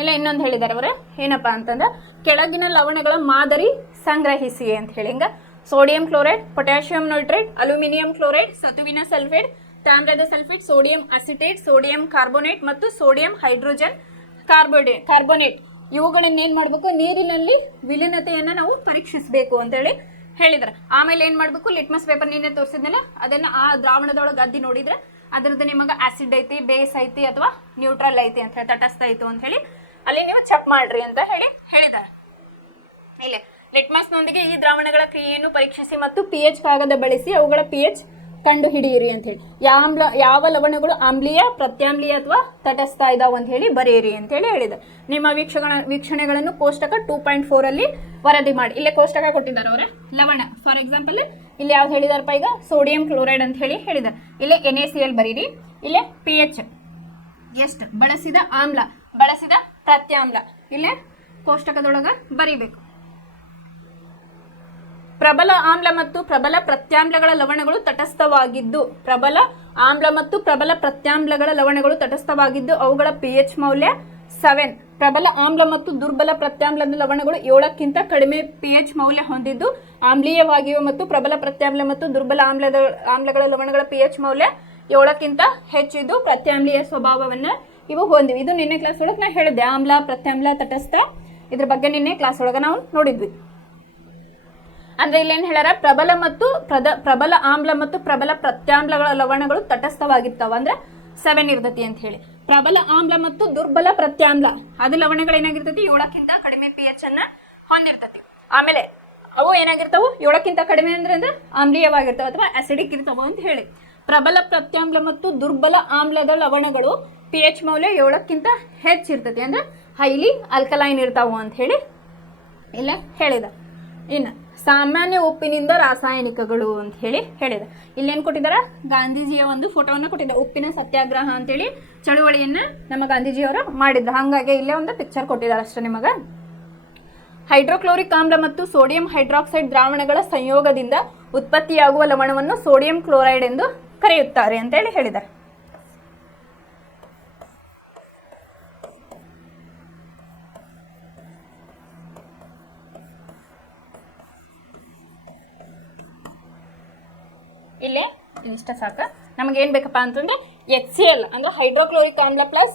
ಇಲ್ಲ ಇನ್ನೊಂದು ಹೇಳಿದ್ದಾರೆ ಅವರು ಏನಪ್ಪಾ ಅಂತಂದ್ರೆ ಕೆಳಗಿನ ಲವಣಗಳ ಮಾದರಿ ಸಂಗ್ರಹಿಸಿ ಅಂತ ಹೇಳಿ. ಹಿಂಗ sodium chloride, potassium nitrate, aluminium chloride, ಸತುವಿನ ಸಲ್ಫೇಟ್, ತಾಮ್ರದ sulphate, sodium acetate, sodium carbonate ಮತ್ತು ಸೋಡಿಯಂ ಹೈಡ್ರೋಜನ್ ಕಾರ್ಬೋನೇಟ್ ಇವುಗಳನ್ನ ಏನ್ ಮಾಡ್ಬೇಕು ನೀರಿನಲ್ಲಿ ವಿಲೀನತೆಯನ್ನ ನಾವು ಪರೀಕ್ಷಿಸಬೇಕು ಅಂತೇಳಿ ಹೇಳಿದ್ದಾರೆ. ಆಮೇಲೆ ಏನ್ ಮಾಡ್ಬೇಕು ಲಿಟ್ಮಸ್ ಪೇಪರ್ ನಿನ್ನೆ ತೋರಿಸಿದ್ನಲ್ಲ ಅದನ್ನ ಆ ದ್ರಾವಣದೊಳಗೆ ಅದ್ದಿ ನೋಡಿದ್ರೆ ಅದ್ರದ್ದು ನಿಮಗೆ ಆಸಿಡ್ ಐತಿ, ಬೇಸ್ ಐತಿ ಅಥವಾ ನ್ಯೂಟ್ರಲ್ ಐತಿ ಅಂತ ಹೇಳಿ ತಟಸ್ಥ ಐತು ಅಂತ ಹೇಳಿ ಅಲ್ಲಿ ನೀವು ಚೆಕ್ ಮಾಡ್ರಿ ಅಂತ ಹೇಳಿ ಹೇಳಿದ್ದಾರೆ. ಇಲ್ಲಿ ಲಿಟ್ಮಸ್ನೊಂದಿಗೆ ಈ ದ್ರಾವಣಗಳ ಕ್ರಿಯೆಯನ್ನು ಪರೀಕ್ಷಿಸಿ ಮತ್ತು pH ಕಾಗದ ಬಳಸಿ ಅವುಗಳ pH ಕಂಡು ಹಿಡಿಯಿರಿ ಅಂತ ಹೇಳಿ. ಯಾವ ಲವಣಗಳು ಆಮ್ಲೀಯ, ಪ್ರತ್ಯಾಮ್ಲೀಯ ಅಥವಾ ತಟಸ್ಥ ಇದಾವ ಅಂತ ಹೇಳಿ ಬರೆಯಿರಿ ಅಂತ ಹೇಳಿ ಹೇಳಿದೆ. ನಿಮ್ಮ ವೀಕ್ಷಣೆಗಳನ್ನು ಕೋಷ್ಟಕ 2.4 ಅಲ್ಲಿ ವರದಿ ಮಾಡಿ. ಇಲ್ಲೇ ಕೋಷ್ಟಕ ಕೊಟ್ಟಿದ್ದಾರೆ ಅವರೇ ಲವಣ. ಫಾರ್ ಎಕ್ಸಾಂಪಲ್ ಇಲ್ಲಿ ಯಾವ್ದು ಹೇಳಿದಾರಪ್ಪ ಈಗ ಸೋಡಿಯಂ ಕ್ಲೋರೈಡ್ ಅಂತ ಹೇಳಿ ಹೇಳಿದ್ದಾರೆ. ಇಲ್ಲೇ NaCl ಬರೀರಿ. ಇಲ್ಲೇ pH ಎಷ್ಟು, ಬಳಸಿದ ಆಮ್ಲ, ಬಳಸಿದ ಪ್ರತ್ಯಾಮ್ಲ ಇಲ್ಲೇ ಕೋಷ್ಟಕದೊಳಗ ಬರೀಬೇಕು. ಪ್ರಬಲ ಆಮ್ಲ ಮತ್ತು ಪ್ರಬಲ ಪ್ರತ್ಯಾಮ್ಲಗಳ ಲವಣಗಳು ತಟಸ್ಥವಾಗಿದ್ದು ಅವುಗಳ pH ಮೌಲ್ಯ 7. ಪ್ರಬಲ ಆಮ್ಲ ಮತ್ತು ದುರ್ಬಲ ಪ್ರತ್ಯಾಮ್ಲದ ಲವಣಗಳು 7ಕ್ಕಿಂತ ಕಡಿಮೆ pH ಮೌಲ್ಯ ಹೊಂದಿದ್ದು ಆಮ್ಲೀಯವಾಗಿವೆ ಮತ್ತು ಪ್ರಬಲ ಪ್ರತ್ಯಾಮ್ಲ ಮತ್ತು ದುರ್ಬಲ ಆಮ್ಲಗಳ ಲವಣಗಳ pH ಮೌಲ್ಯ 7ಕ್ಕಿಂತ ಹೆಚ್ಚಿದ್ದು ಪ್ರತ್ಯಾಮ್ಲೀಯ ಸ್ವಭಾವವನ್ನ ಇವು ಹೊಂದಿವೆ. ಇದು ನಿನ್ನೆ ಕ್ಲಾಸ್ ಒಳಗೆ ನಾನು ಹೇಳಿದ್ದೆ. ಆಮ್ಲ, ಪ್ರತ್ಯಾಮ್ಲ, ತಟಸ್ಥ ಇದ್ರ ಬಗ್ಗೆ ನಿನ್ನೆ ಕ್ಲಾಸ್ ಒಳಗೆ ನಾವು ನೋಡಿದ್ವಿ. ಅಂದ್ರೆ ಇಲ್ಲೇನು ಹೇಳ್ಯಾರ, ಪ್ರಬಲ ಆಮ್ಲ ಮತ್ತು ಪ್ರಬಲ ಪ್ರತ್ಯಾಮ್ಲಗಳ ಲವಣಗಳು ತಟಸ್ಥವಾಗಿರ್ತಾವ ಅಂದ್ರೆ 7 ಇರ್ತತಿ ಅಂತ ಹೇಳಿ. ಪ್ರಬಲ ಆಮ್ಲ ಮತ್ತು ದುರ್ಬಲ ಪ್ರತ್ಯಾಮ್ಲ ಅದು ಲವಣಗಳು ಏನಾಗಿರ್ತತಿ 7ಕ್ಕಿಂತ ಕಡಿಮೆ pH ಅನ್ನ ಹೊಂದಿರ್ತತಿ. ಆಮೇಲೆ ಅವು ಏನಾಗಿರ್ತಾವು 7ಕ್ಕಿಂತ ಕಡಿಮೆ ಅಂದ್ರೆ ಆಮ್ಲೀಯವಾಗಿರ್ತಾವ ಅಥವಾ ಆಸಿಡಿಕ್ ಇರ್ತಾವ ಅಂತ ಹೇಳಿ. ಪ್ರಬಲ ಪ್ರತ್ಯಾಮ್ಲ ಮತ್ತು ದುರ್ಬಲ ಆಮ್ಲದ ಲವಣಗಳು pH ಮೌಲ್ಯ 7ಕ್ಕಿಂತ ಹೆಚ್ಚಿರ್ತತಿ ಅಂದ್ರೆ ಹೈಲಿ ಆಲ್ಕಲೈನ್ ಇರ್ತಾವು ಅಂತ ಹೇಳಿ ಇಲ್ಲ ಹೇಳಿದ. ಇನ್ನು ಸಾಮಾನ್ಯ ಉಪ್ಪಿನಿಂದ ರಾಸಾಯನಿಕಗಳು ಅಂತ ಹೇಳಿ ಹೇಳಿದ. ಇಲ್ಲೇನು ಕೊಟ್ಟಿದ್ದಾರೆ, ಗಾಂಧೀಜಿಯ ಒಂದು ಫೋಟೋವನ್ನು ಕೊಟ್ಟಿದ್ದಾರೆ. ಉಪ್ಪಿನ ಸತ್ಯಾಗ್ರಹ ಅಂತೇಳಿ ಚಳುವಳಿಯನ್ನ ನಮ್ಮ ಗಾಂಧೀಜಿಯವರು ಮಾಡಿದ್ರು. ಹಾಗಾಗಿ ಇಲ್ಲೇ ಒಂದು ಪಿಕ್ಚರ್ ಕೊಟ್ಟಿದ್ದಾರೆ ಅಷ್ಟೇ ನಿಮಗೆ. ಹೈಡ್ರೋಕ್ಲೋರಿಕ್ ಆಮ್ಲ ಮತ್ತು ಸೋಡಿಯಂ ಹೈಡ್ರಾಕ್ಸೈಡ್ ದ್ರಾವಣಗಳ ಸಂಯೋಗದಿಂದ ಉತ್ಪತ್ತಿಯಾಗುವ ಲವಣವನ್ನು ಸೋಡಿಯಂ ಕ್ಲೋರೈಡ್ ಎಂದು ಕರೆಯುತ್ತಾರೆ ಅಂತೇಳಿ ಹೇಳಿದ್ದಾರೆ. ಇಲ್ಲೇ ಇಷ್ಟ ಸಾಕ. ನಮಗೆ ಏನು ಬೇಕಪ್ಪ ಅಂತಂದ್ರೆ HCl ಅಂದ್ರೆ ಹೈಡ್ರೋಕ್ಲೋರಿಕ್ ಆಮ್ಲ ಪ್ಲಸ್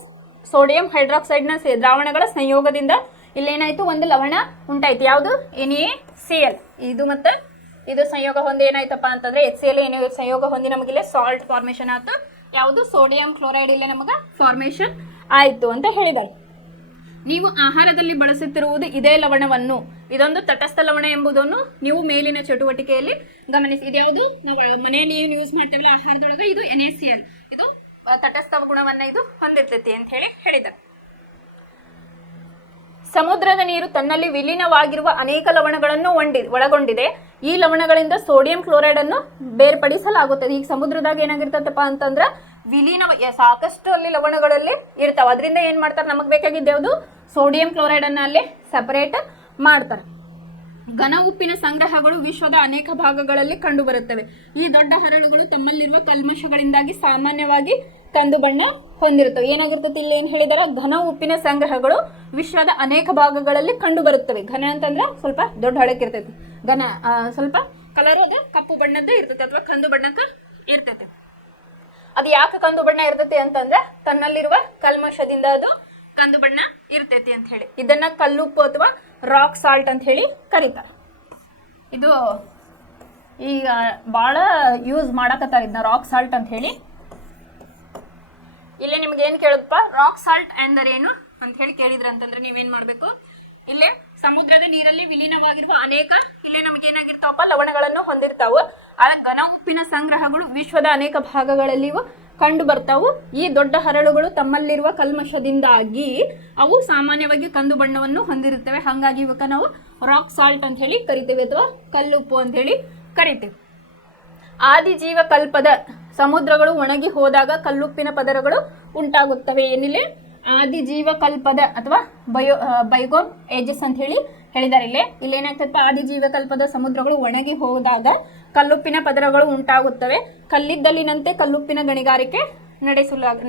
ಸೋಡಿಯಂ ಹೈಡ್ರಾಕ್ಸೈಡ್ನ ದ್ರಾವಣಗಳ ಸಂಯೋಗದಿಂದ ಇಲ್ಲೇನಾಯ್ತು ಒಂದು ಲವಣ ಉಂಟಾಯ್ತು. ಯಾವುದು NaCl. ಇದು ಮತ್ತು ಇದು ಸಂಯೋಗ ಹೊಂದಿ ಏನಾಯ್ತಪ್ಪ ಅಂತಂದ್ರೆ HCl ಸಂಯೋಗ ಹೊಂದಿ ನಮಗಿಲ್ಲೇ ಸಾಲ್ಟ್ ಫಾರ್ಮೇಷನ್ ಆಯ್ತು. ಯಾವುದು ಸೋಡಿಯಂ ಕ್ಲೋರೈಡ್ ಇಲ್ಲೇ ನಮಗೆ ಫಾರ್ಮೇಷನ್ ಆಯಿತು ಅಂತ ಹೇಳಿದ್ದಾರೆ. ನೀವು ಆಹಾರದಲ್ಲಿ ಬಳಸುತ್ತಿರುವುದು ಇದೇ ಲವಣವನ್ನು, ಇದೊಂದು ತಟಸ್ಥ ಲವಣ ಎಂಬುದನ್ನು ನೀವು ಮೇಲಿನ ಚಟುವಟಿಕೆಯಲ್ಲಿ ಗಮನಿಸಿ. ಇದ್ಯಾವುದು ನಾವು ಮನೆಯಲ್ಲಿ ಏನು ಯೂಸ್ ಮಾಡ್ತೇವಲ್ಲ ಆಹಾರದೊಳಗೆ, ಇದು NaCl, ಇದು ತಟಸ್ಥ ಗುಣವನ್ನ ಇದು ಹೊಂದಿರ್ತೈತಿ ಅಂತ ಹೇಳಿ ಹೇಳಿದ್ದಾರೆ. ಸಮುದ್ರದ ನೀರು ತನ್ನಲ್ಲಿ ವಿಲೀನವಾಗಿರುವ ಅನೇಕ ಲವಣಗಳನ್ನು ಒಳಗೊಂಡಿದೆ. ಈ ಲವಣಗಳಿಂದ ಸೋಡಿಯಂ ಕ್ಲೋರೈಡ್ ಅನ್ನು ಬೇರ್ಪಡಿಸಲಾಗುತ್ತದೆ. ಈಗ ಸಮುದ್ರದಾಗ ಏನಾಗಿರ್ತದಪ್ಪ ಅಂತಂದ್ರ ವಿಲೀನ ಸಾಕಷ್ಟು ಅಲ್ಲಿ ಲವಣಗಳಲ್ಲಿ ಇರ್ತಾವ. ಅದರಿಂದ ಏನ್ ಮಾಡ್ತಾರೆ, ನಮಗ್ ಬೇಕಾಗಿದ್ದ ಯಾವುದು ಸೋಡಿಯಂ ಕ್ಲೋರೈಡ್ ಅನ್ನ ಅಲ್ಲಿ ಸಪರೇಟ್ ಮಾಡ್ತಾರೆ. ಘನ ಉಪ್ಪಿನ ಸಂಗ್ರಹಗಳು ವಿಶ್ವದ ಅನೇಕ ಭಾಗಗಳಲ್ಲಿ ಕಂಡುಬರುತ್ತವೆ. ಈ ದೊಡ್ಡ ಹರಳುಗಳು ತಮ್ಮಲ್ಲಿರುವ ಕಲ್ಮಶಗಳಿಂದಾಗಿ ಸಾಮಾನ್ಯವಾಗಿ ಕಂದು ಬಣ್ಣ ಹೊಂದಿರುತ್ತವೆ. ಏನಾಗಿರ್ತದೆ ಇಲ್ಲಿ ಏನ್ ಹೇಳಿದಾರೆ, ಘನ ಉಪ್ಪಿನ ಸಂಗ್ರಹಗಳು ವಿಶ್ವದ ಅನೇಕ ಭಾಗಗಳಲ್ಲಿ ಕಂಡು ಬರುತ್ತವೆ. ಘನ ಅಂತಂದ್ರೆ ಸ್ವಲ್ಪ ದೊಡ್ಡ ಹಳಕ್ಕಿರ್ತೈತಿ, ಘನ ಸ್ವಲ್ಪ ಕಲರ್ ಅದ ಕಪ್ಪು ಬಣ್ಣದ ಇರ್ತೈತೆ ಅಥವಾ ಕಂದು ಬಣ್ಣದ ಇರ್ತೈತೆ. ಅದು ಯಾಕೆ ಕಂದು ಬಣ್ಣ ಇರ್ತೈತಿ ಅಂತಂದ್ರೆ ತನ್ನಲ್ಲಿರುವ ಕಲ್ಮಶದಿಂದ ಅದು ಕಂದು ಬಣ್ಣ ಇರ್ತೈತಿ ಅಂತ ಹೇಳಿ. ಇದನ್ನ ಕಲ್ಲುಪ್ಪು ಅಥವಾ ರಾಕ್ ಸಾಲ್ಟ್ ಅಂತ ಹೇಳಿ ಕರೀತಾರೆ. ಇದು ಈಗ ಭಾಳ ಯೂಸ್ ಮಾಡಕತ್ತಾರೆ ಇದನ್ನ ರಾಕ್ ಸಾಲ್ಟ್ ಅಂತ ಹೇಳಿ. ಇಲ್ಲೇ ನಿಮ್ಗೆ ಏನು ಕೇಳುತ್ತಪ್ಪ, ರಾಕ್ ಸಾಲ್ಟ್ ಎಂದರೇನು ಅಂತ ಹೇಳಿ ಕೇಳಿದ್ರ ಅಂತಂದ್ರೆ ನೀವೇನ್ ಮಾಡ್ಬೇಕು, ಇಲ್ಲೇ ಸಮುದ್ರದ ನೀರಲ್ಲಿ ವಿಲೀನವಾಗಿರುವ ಅನೇಕ ಇಲ್ಲೇ ನಮ್ಗೆ ಏನಾಗಿರ್ತಾವಪ್ಪ ಲವಣಗಳನ್ನು ಹೊಂದಿರ್ತಾವ. ಆ ಘನ ಉಪ್ಪಿನ ಸಂಗ್ರಹಗಳು ವಿಶ್ವದ ಅನೇಕ ಭಾಗಗಳಲ್ಲಿ ಕಂಡು ಬರ್ತಾವು. ಈ ದೊಡ್ಡ ಹರಳುಗಳು ತಮ್ಮಲ್ಲಿರುವ ಕಲ್ಮಶದಿಂದಾಗಿ ಅವು ಸಾಮಾನ್ಯವಾಗಿ ಕಂದು ಬಣ್ಣವನ್ನು ಹೊಂದಿರುತ್ತವೆ. ಹಾಗಾಗಿ ಇವಕ್ಕ ನಾವು ರಾಕ್ ಸಾಲ್ಟ್ ಅಂತ ಹೇಳಿ ಕರಿತೇವೆ ಅಥವಾ ಕಲ್ಲುಪ್ಪು ಅಂತ ಹೇಳಿ ಕರಿತೇವೆ. ಆದಿಜೀವ ಕಲ್ಪದ ಸಮುದ್ರಗಳು ಒಣಗಿ ಹೋದಾಗ ಕಲ್ಲುಪ್ಪಿನ ಪದರಗಳು ಉಂಟಾಗುತ್ತವೆ. ಏನಿಲ್ಲ ಆದಿಜೀವ ಕಲ್ಪದ ಅಥವಾ ಬೈಗೋನ್ ಏಜಸ್ ಅಂತ ಹೇಳಿ ಹೇಳಿದ್ದಾರೆ. ಇಲ್ಲೇನಾಗ್ತದೆ, ಆದಿಜೀವ ಕಲ್ಪದ ಸಮುದ್ರಗಳು ಒಣಗಿ ಹೋದಾಗ ಕಲ್ಲುಪ್ಪಿನ ಪದರಗಳು ಉಂಟಾಗುತ್ತವೆ. ಕಲ್ಲಿದ್ದಲಿನಂತೆ ಕಲ್ಲುಪ್ಪಿನ ಗಣಿಗಾರಿಕೆ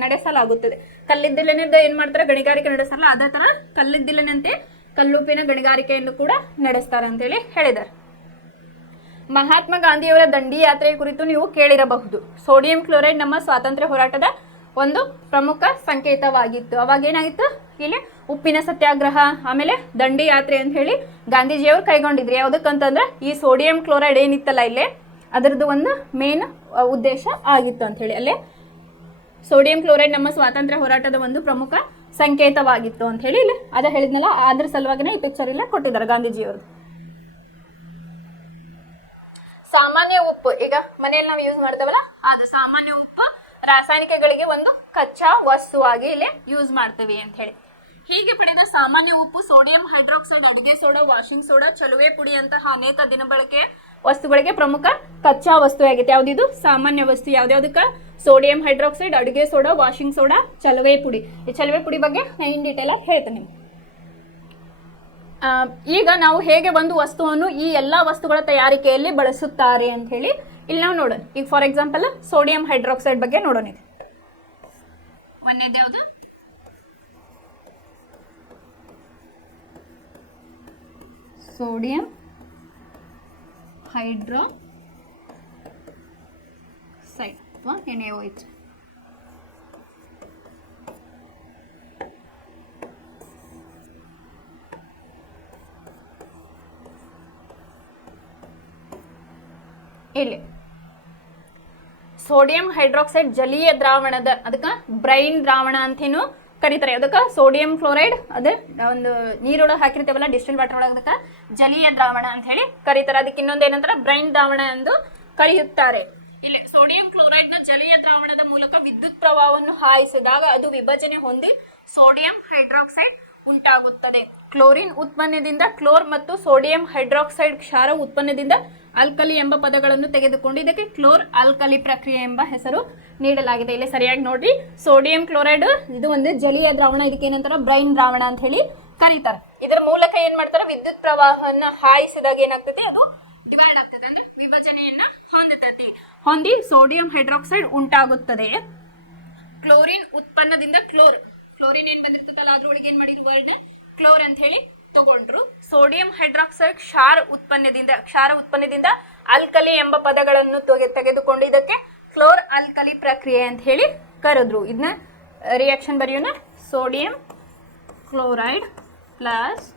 ನಡೆಸಲಾಗುತ್ತದೆ. ಕಲ್ಲಿದ್ದಲಿನಿಂದ ಏನ್ ಮಾಡ್ತಾರೆ, ಗಣಿಗಾರಿಕೆ ನಡೆಸಲ್ಲ. ಅದೇ ತರ ಕಲ್ಲಿದ್ದಲಿನಂತೆ ಕಲ್ಲುಪ್ಪಿನ ಗಣಿಗಾರಿಕೆಯನ್ನು ಕೂಡ ನಡೆಸ್ತಾರೆ ಅಂತೇಳಿ ಹೇಳಿದ್ದಾರೆ. ಮಹಾತ್ಮ ಗಾಂಧಿಯವರ ದಂಡಿ ಯಾತ್ರೆಯ ಕುರಿತು ನೀವು ಕೇಳಿರಬಹುದು. ಸೋಡಿಯಂ ಕ್ಲೋರೈಡ್ ನಮ್ಮ ಸ್ವಾತಂತ್ರ್ಯ ಹೋರಾಟದ ಒಂದು ಪ್ರಮುಖ ಸಂಕೇತವಾಗಿತ್ತು. ಅವಾಗ ಏನಾಗಿತ್ತು, ಇಲ್ಲಿ ಉಪ್ಪಿನ ಸತ್ಯಾಗ್ರಹ ಆಮೇಲೆ ದಂಡಿ ಯಾತ್ರೆ ಅಂತ ಹೇಳಿ ಗಾಂಧೀಜಿಯವರು ಕೈಗೊಂಡಿದ್ರು. ಯಾವುದಕ್ಕಂತಂದ್ರೆ ಈ ಸೋಡಿಯಂ ಕ್ಲೋರೈಡ್ ಏನಿತ್ತಲ್ಲ ಇಲ್ಲೇ ಅದರದ್ದು ಒಂದು ಮೇನ್ ಉದ್ದೇಶ ಆಗಿತ್ತು ಅಂತ ಹೇಳಿ. ಅಲ್ಲೇ ಸೋಡಿಯಂ ಕ್ಲೋರೈಡ್ ನಮ್ಮ ಸ್ವಾತಂತ್ರ್ಯ ಹೋರಾಟದ ಒಂದು ಪ್ರಮುಖ ಸಂಕೇತವಾಗಿತ್ತು ಅಂತ ಹೇಳಿ ಇಲ್ಲಿ ಅದ ಹೇಳಿದ್ನಲ್ಲ, ಅದ್ರ ಸಲುವಾಗಿನೇ ಈ ಪಿಕ್ಚರ್ ಇಲ್ಲ ಕೊಟ್ಟಿದ್ದಾರೆ ಗಾಂಧೀಜಿಯವರು. ಸಾಮಾನ್ಯ ಉಪ್ಪು, ಈಗ ಮನೆಯಲ್ಲಿ ನಾವು ಯೂಸ್ ಮಾಡ್ತೇವಲ್ಲ ಅದು ಸಾಮಾನ್ಯ ಉಪ್ಪು ರಾಸಾಯನಿಕಗಳಿಗೆ ಒಂದು ಕಚ್ಚಾ ವಸ್ತುವಾಗಿ ಇಲ್ಲಿ ಯೂಸ್ ಮಾಡ್ತೀವಿ ಅಂತ ಹೇಳಿ. ಹೀಗೆ ಪಡೆದ ಸಾಮಾನ್ಯ ಉಪ್ಪು ಸೋಡಿಯಂ ಹೈಡ್ರಾಕ್ಸೈಡ್, ಅಡಿಗೆ ಸೋಡಾ, ವಾಷಿಂಗ್ ಸೋಡಾ, ಚಲುವೆ ಪುಡಿಯಂತಹ ಅನೇಕ ದಿನಬಳಕೆ ವಸ್ತುಗಳಿಗೆ ಪ್ರಮುಖ ಕಚ್ಚಾ ವಸ್ತು ಆಗೈತೆ. ಯಾವ್ದಿದು ಸಾಮಾನ್ಯ ವಸ್ತು, ಯಾವ್ದಾವ್ದಕ್ಕ ಸೋಡಿಯಂ ಹೈಡ್ರಾಕ್ಸೈಡ್, ಅಡಿಗೆ ಸೋಡಾ, ವಾಷಿಂಗ್ ಸೋಡಾ, ಚಲುವೆ ಪುಡಿ. ಈ ಚಲುವೆ ಪುಡಿ ಬಗ್ಗೆ ನಾನು ಇನ್ ಡೀಟೇಲ್ ಆಗಿ ಹೇಳ್ತೇನೆ. ಈಗ ನಾವು ಹೇಗೆ ಒಂದು ವಸ್ತುವನ್ನು ಈ ಎಲ್ಲಾ ವಸ್ತುಗಳ ತಯಾರಿಕೆಯಲ್ಲಿ ಬಳಸುತ್ತಾರೆ ಅಂತ ಹೇಳಿ ಇಲ್ಲಿ ನಾವು ನೋಡೋಣ. ಈಗ ಫಾರ್ ಎಕ್ಸಾಂಪಲ್ ಸೋಡಿಯಂ ಹೈಡ್ರಾಕ್ಸೈಡ್ ಬಗ್ಗೆ ನೋಡೋಣ. ಇದು ಒಂದೇದು ಯಾವುದು, ಸೋಡಿಯಂ ಹೈಡ್ರಾಕ್ಸೈಡ್ ಅಥವಾ NaOH. ಇಲ್ಲಿ ಸೋಡಿಯಂ ಹೈಡ್ರಾಕ್ಸೈಡ್ ಜಲೀಯ ದ್ರಾವಣದ, ಅದಕ್ಕೆ ಬ್ರೈನ್ ದ್ರಾವಣ ಅಂತೇನು ಕರೀತಾರೆ. ಅದಕ್ಕೆ ಸೋಡಿಯಂ ಕ್ಲೋರೈಡ್ ಅದೇ ಒಂದು ನೀರೊಳಗೆ ಹಾಕಿರ್ತೇವಲ್ಲ ಡಿಸ್ಟಿಲ್ ವಾಟರ್ ಒಳಗೆ, ಅದಕ್ಕೆ ಜಲೀಯ ದ್ರಾವಣ ಅಂತ ಹೇಳಿ ಕರೀತಾರೆ. ಅದಕ್ಕೆ ಇನ್ನೊಂದು ಏನಂತಾರೆ, ಬ್ರೈನ್ ದ್ರಾವಣ ಎಂದು ಕರೆಯುತ್ತಾರೆ. ಇಲ್ಲಿ ಸೋಡಿಯಂ ಕ್ಲೋರೈಡ್ ನ ಜಲೀಯ ದ್ರಾವಣದ ಮೂಲಕ ವಿದ್ಯುತ್ ಪ್ರವಾಹವನ್ನು ಹಾಯಿಸಿದಾಗ ಅದು ವಿಭಜನೆ ಹೊಂದಿ ಸೋಡಿಯಂ ಹೈಡ್ರಾಕ್ಸೈಡ್ ಉಂಟಾಗುತ್ತದೆ. ಕ್ಲೋರಿನ್ ಉತ್ಪನ್ನದಿಂದ ಕ್ಲೋರ್ ಮತ್ತು ಸೋಡಿಯಂ ಹೈಡ್ರಾಕ್ಸೈಡ್ ಕ್ಷಾರ ಉತ್ಪನ್ನದಿಂದ ಆಲ್ಕಲಿ ಎಂಬ ಪದಗಳನ್ನು ತೆಗೆದುಕೊಂಡು ಇದಕ್ಕೆ ಕ್ಲೋರ್ ಆಲ್ಕಲಿ ಪ್ರಕ್ರಿಯೆ ಎಂಬ ಹೆಸರು ನೀಡಲಾಗಿದೆ. ಇಲ್ಲಿ ಸರಿಯಾಗಿ ನೋಡ್ರಿ, ಸೋಡಿಯಂ ಕ್ಲೋರೈಡ್ ಇದು ಒಂದು ಜಲೀಯ ದ್ರಾವಣ, ಇದಕ್ಕೆ ಏನಂತಾರ ಬ್ರೈನ್ ದ್ರಾವಣ ಅಂತ ಹೇಳಿ ಕರೀತಾರೆ. ಇದರ ಮೂಲಕ ಏನ್ ಮಾಡ್ತಾರೆ, ವಿದ್ಯುತ್ ಪ್ರವಾಹವನ್ನ ಹಾಯಿಸಿದಾಗ ಏನಾಗ್ತದೆ, ಅದು ಡಿವೈಡ್ ಆಗ್ತದೆ, ಅಂದ್ರೆ ವಿಭಜನೆಯನ್ನ ಹೊಂದಿ ಸೋಡಿಯಂ ಹೈಡ್ರಾಕ್ಸೈಡ್ ಉಂಟಾಗುತ್ತದೆ. ಕ್ಲೋರಿನ್ ಉತ್ಪನ್ನದಿಂದ ಕ್ಲೋರಿನ್ ಏನ್ ಬಂದಿರ್ತದಲ್ಲ ಅದ್ರೊಳಗೆ ಏನ್ ಮಾಡಿದ್ರು ವರ್ಡ್ ಕ್ಲೋರ್ ಅಂತ ಹೇಳಿ ತಗೊಂಡ್ರು. ಸೋಡಿಯಂ ಹೈಡ್ರಾಕ್ಸೈಡ್ ಕ್ಷಾರ ಉತ್ಪನ್ನದಿಂದ ಆಲ್ಕಲಿ ಎಂಬ ಪದಗಳನ್ನು ತೆಗೆದುಕೊಂಡು ಇದಕ್ಕೆ ಕ್ಲೋರ್ ಆಲ್ಕಲಿ ಪ್ರಕ್ರಿಯೆ ಅಂತ ಹೇಳಿ ಕರೆದ್ರು. ಇದನ್ನ ರಿಯಾಕ್ಷನ್ ಬರೆಯೋಣ, ಸೋಡಿಯಂ ಕ್ಲೋರೈಡ್ ಪ್ಲಸ್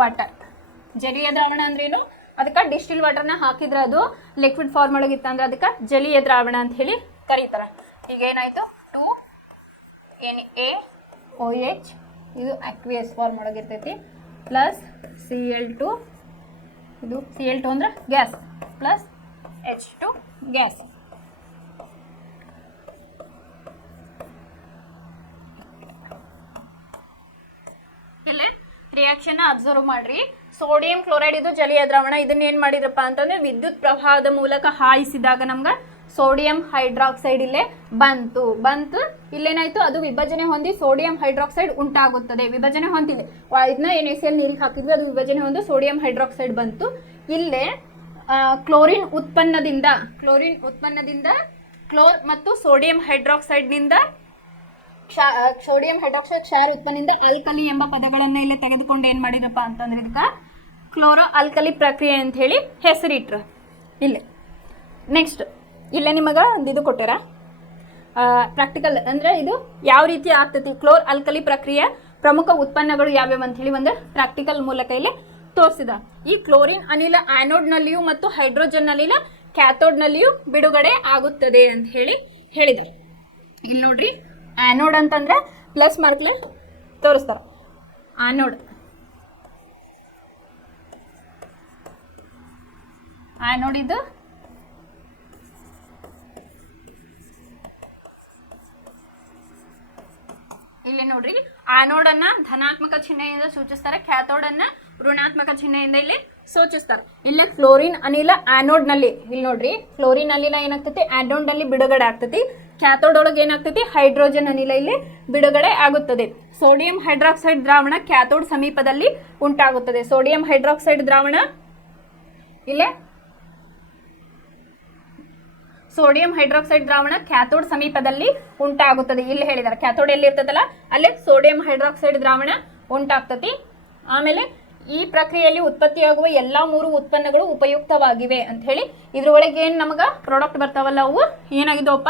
ವಾಟರ್. ಜಲೀಯ ದ್ರಾವಣ ಅಂದ್ರೇನು, ಅದಕ್ಕೆ ಡಿಸ್ಟಿಲ್ ವಾಟರ್ನ ಹಾಕಿದ್ರೆ ಅದು ಲಿಕ್ವಿಡ್ ಫಾರ್ಮ್ ಒಳಗಿತ್ತು ಅಂದ್ರೆ ಅದಕ್ಕೆ ಜಲೀಯ ದ್ರಾವಣ ಅಂತ ಹೇಳಿ ಕರೀತಾರೆ. ಈಗ ಏನಾಯ್ತು, 2Na OH ಇದು ಅಕ್ವಿಯಸ್ ಫಾರ್ಮ್ ಒಳಗಿರ್ತೈತಿ ಪ್ಲಸ್ Cl2 ಇದು Cl2 ಅಂದ್ರೆ ಗ್ಯಾಸ್ ಪ್ಲಸ್ H2 ಗ್ಯಾಸ್. ಇಲ್ಲಿ ರಿಯಾಕ್ಷನ್ ಅಬ್ಸರ್ವ್ ಮಾಡ್ರಿ. ಸೋಡಿಯಂ ಕ್ಲೋರೈಡ್ ಇದು ಜಲೀಯ ದ್ರಾವಣ. ಇದನ್ನ ಏನ್ ಮಾಡಿದ್ರಪ್ಪ ಅಂತಂದ್ರೆ ವಿದ್ಯುತ್ ಪ್ರವಾಹದ ಮೂಲಕ ಹಾಯಿಸಿದಾಗ ನಮ್ಗೆ ಸೋಡಿಯಂ ಹೈಡ್ರಾಕ್ಸೈಡ್ ಇಲ್ಲೇ ಬಂತು ಇಲ್ಲೇನಾಯ್ತು, ಅದು ವಿಭಜನೆ ಹೊಂದಿ ಸೋಡಿಯಂ ಹೈಡ್ರಾಕ್ಸೈಡ್ ಉಂಟಾಗುತ್ತದೆ. ವಿಭಜನೆ ಹೊಂದಿದೆ, ಇದನ್ನ NaCl ನೀರಿಗೆ ಹಾಕಿದ್ವಿ, ಅದು ವಿಭಜನೆ ಹೊಂದಿ ಸೋಡಿಯಂ ಹೈಡ್ರಾಕ್ಸೈಡ್ ಬಂತು. ಇಲ್ಲೇ ಕ್ಲೋರಿನ್ ಉತ್ಪನ್ನದಿಂದ ಕ್ಲೋರ್ ಮತ್ತು ಸೋಡಿಯಂ ಹೈಡ್ರಾಕ್ಸೈಡ್ನಿಂದ ಸೋಡಿಯಂ ಹೈಡ್ರಾಕ್ಸೈಡ್ ಕ್ಷಾರ ಉತ್ಪನ್ನದಿಂದ ಆಲ್ಕಲಿ ಎಂಬ ಪದಗಳನ್ನು ಇಲ್ಲಿ ತೆಗೆದುಕೊಂಡು ಏನ್ ಮಾಡಿದ್ರಪ್ಪ ಅಂತಂದ್ರೆ ಇದಕ್ಕೆ ಕ್ಲೋರೋ ಆಲ್ಕಲಿ ಪ್ರಕ್ರಿಯೆ ಅಂತ ಹೇಳಿ ಹೆಸರಿಟ್ರು. ಇಲ್ಲಿ ನೆಕ್ಸ್ಟ್ ಇಲ್ಲೇ ನಿಮಗೆ ಒಂದು ಇದು ಕೊಟ್ಟಾರ ಪ್ರಾಕ್ಟಿಕಲ್, ಅಂದ್ರೆ ಇದು ಯಾವ ರೀತಿ ಆಗ್ತೈತಿ ಕ್ಲೋರ್ ಆಲ್ಕಲಿ ಪ್ರಕ್ರಿಯೆ ಪ್ರಮುಖ ಉತ್ಪನ್ನಗಳು ಯಾವ್ಯಾವ ಅಂತ ಹೇಳಿ ಒಂದು ಪ್ರಾಕ್ಟಿಕಲ್ ಮೂಲಕ ಇಲ್ಲಿ ತೋರಿಸಿದ. ಈ ಕ್ಲೋರಿನ್ ಅನಿಲ ಆನೋಡ್ನಲ್ಲಿಯೂ ಮತ್ತು ಹೈಡ್ರೋಜನ್ ಅನಿಲ ಕ್ಯಾಥೋಡ್ನಲ್ಲಿಯೂ ಬಿಡುಗಡೆ ಆಗುತ್ತದೆ ಅಂತ ಹೇಳಿ ಹೇಳಿದ್ದಾರೆ. ಇಲ್ಲಿ ನೋಡ್ರಿ, ಆನೋಡ್ ಅಂತಂದ್ರೆ ಪ್ಲಸ್ ಮಾರ್ಕ್ಲೆ ತೋರಿಸ್ತಾರ. ಆನೋಡ್ ಇದು ಇಲ್ಲಿ ನೋಡ್ರಿ, ಆನೋಡ್ ಅನ್ನ ಧನಾತ್ಮಕ ಚಿಹ್ನೆಯಿಂದ ಸೂಚಿಸ್ತಾರೆ, ಕ್ಯಾಥೋಡ್ ಅನ್ನ ಋಣಾತ್ಮಕ ಚಿಹ್ನೆಯಿಂದ ಇಲ್ಲಿ ಸೂಚಿಸ್ತಾರೆ. ಇಲ್ಲಿ ಕ್ಲೋರಿನ್ ಅನಿಲ ಆನೋಡ್ ನಲ್ಲಿ ಇಲ್ಲಿ ನೋಡ್ರಿ, ಕ್ಲೋರಿನ್ ಅನಿಲ ಏನಾಗ್ತೈತಿ ಆನೋಡ್ ನಲ್ಲಿ ಬಿಡುಗಡೆ ಆಗ್ತೈತಿ. ಕ್ಯಾಥೋಡ್ ಒಳಗೆ ಏನಾಗ್ತೈತಿ ಹೈಡ್ರೋಜನ್ ಅನಿಲ ಇಲ್ಲಿ ಬಿಡುಗಡೆ ಆಗುತ್ತದೆ. ಸೋಡಿಯಂ ಹೈಡ್ರಾಕ್ಸೈಡ್ ದ್ರಾವಣ ಕ್ಯಾಥೋಡ್ ಸಮೀಪದಲ್ಲಿ ಉಂಟಾಗುತ್ತದೆ. ಸೋಡಿಯಂ ಹೈಡ್ರಾಕ್ಸೈಡ್ ದ್ರಾವಣ ಇಲ್ಲೇ ಸೋಡಿಯಂ ಹೈಡ್ರಾಕ್ಸೈಡ್ ದ್ರಾವಣ ಕ್ಯಾಥೋಡ್ ಸಮೀಪದಲ್ಲಿ ಉಂಟಾಗುತ್ತದೆ. ಇಲ್ಲಿ ಹೇಳಿದ್ದಾರೆ ಕ್ಯಾಥೋಡ್ ಎಲ್ಲಿ ಇರ್ತದಲ್ಲ ಅಲ್ಲೇ ಸೋಡಿಯಂ ಹೈಡ್ರಾಕ್ಸೈಡ್ ದ್ರಾವಣ ಉಂಟಾಗ್ತತಿ. ಆಮೇಲೆ ಈ ಪ್ರಕ್ರಿಯೆಯಲ್ಲಿ ಉತ್ಪತ್ತಿಯಾಗುವ ಎಲ್ಲಾ 3 ಉತ್ಪನ್ನಗಳು ಉಪಯುಕ್ತವಾಗಿವೆ ಅಂತ ಹೇಳಿ ಇದ್ರೊಳಗೆ ಏನ್ ನಮಗ ಪ್ರಾಡಕ್ಟ್ ಬರ್ತಾವಲ್ಲ ಅವು ಏನಾಗಿದ್ದವಪ್ಪ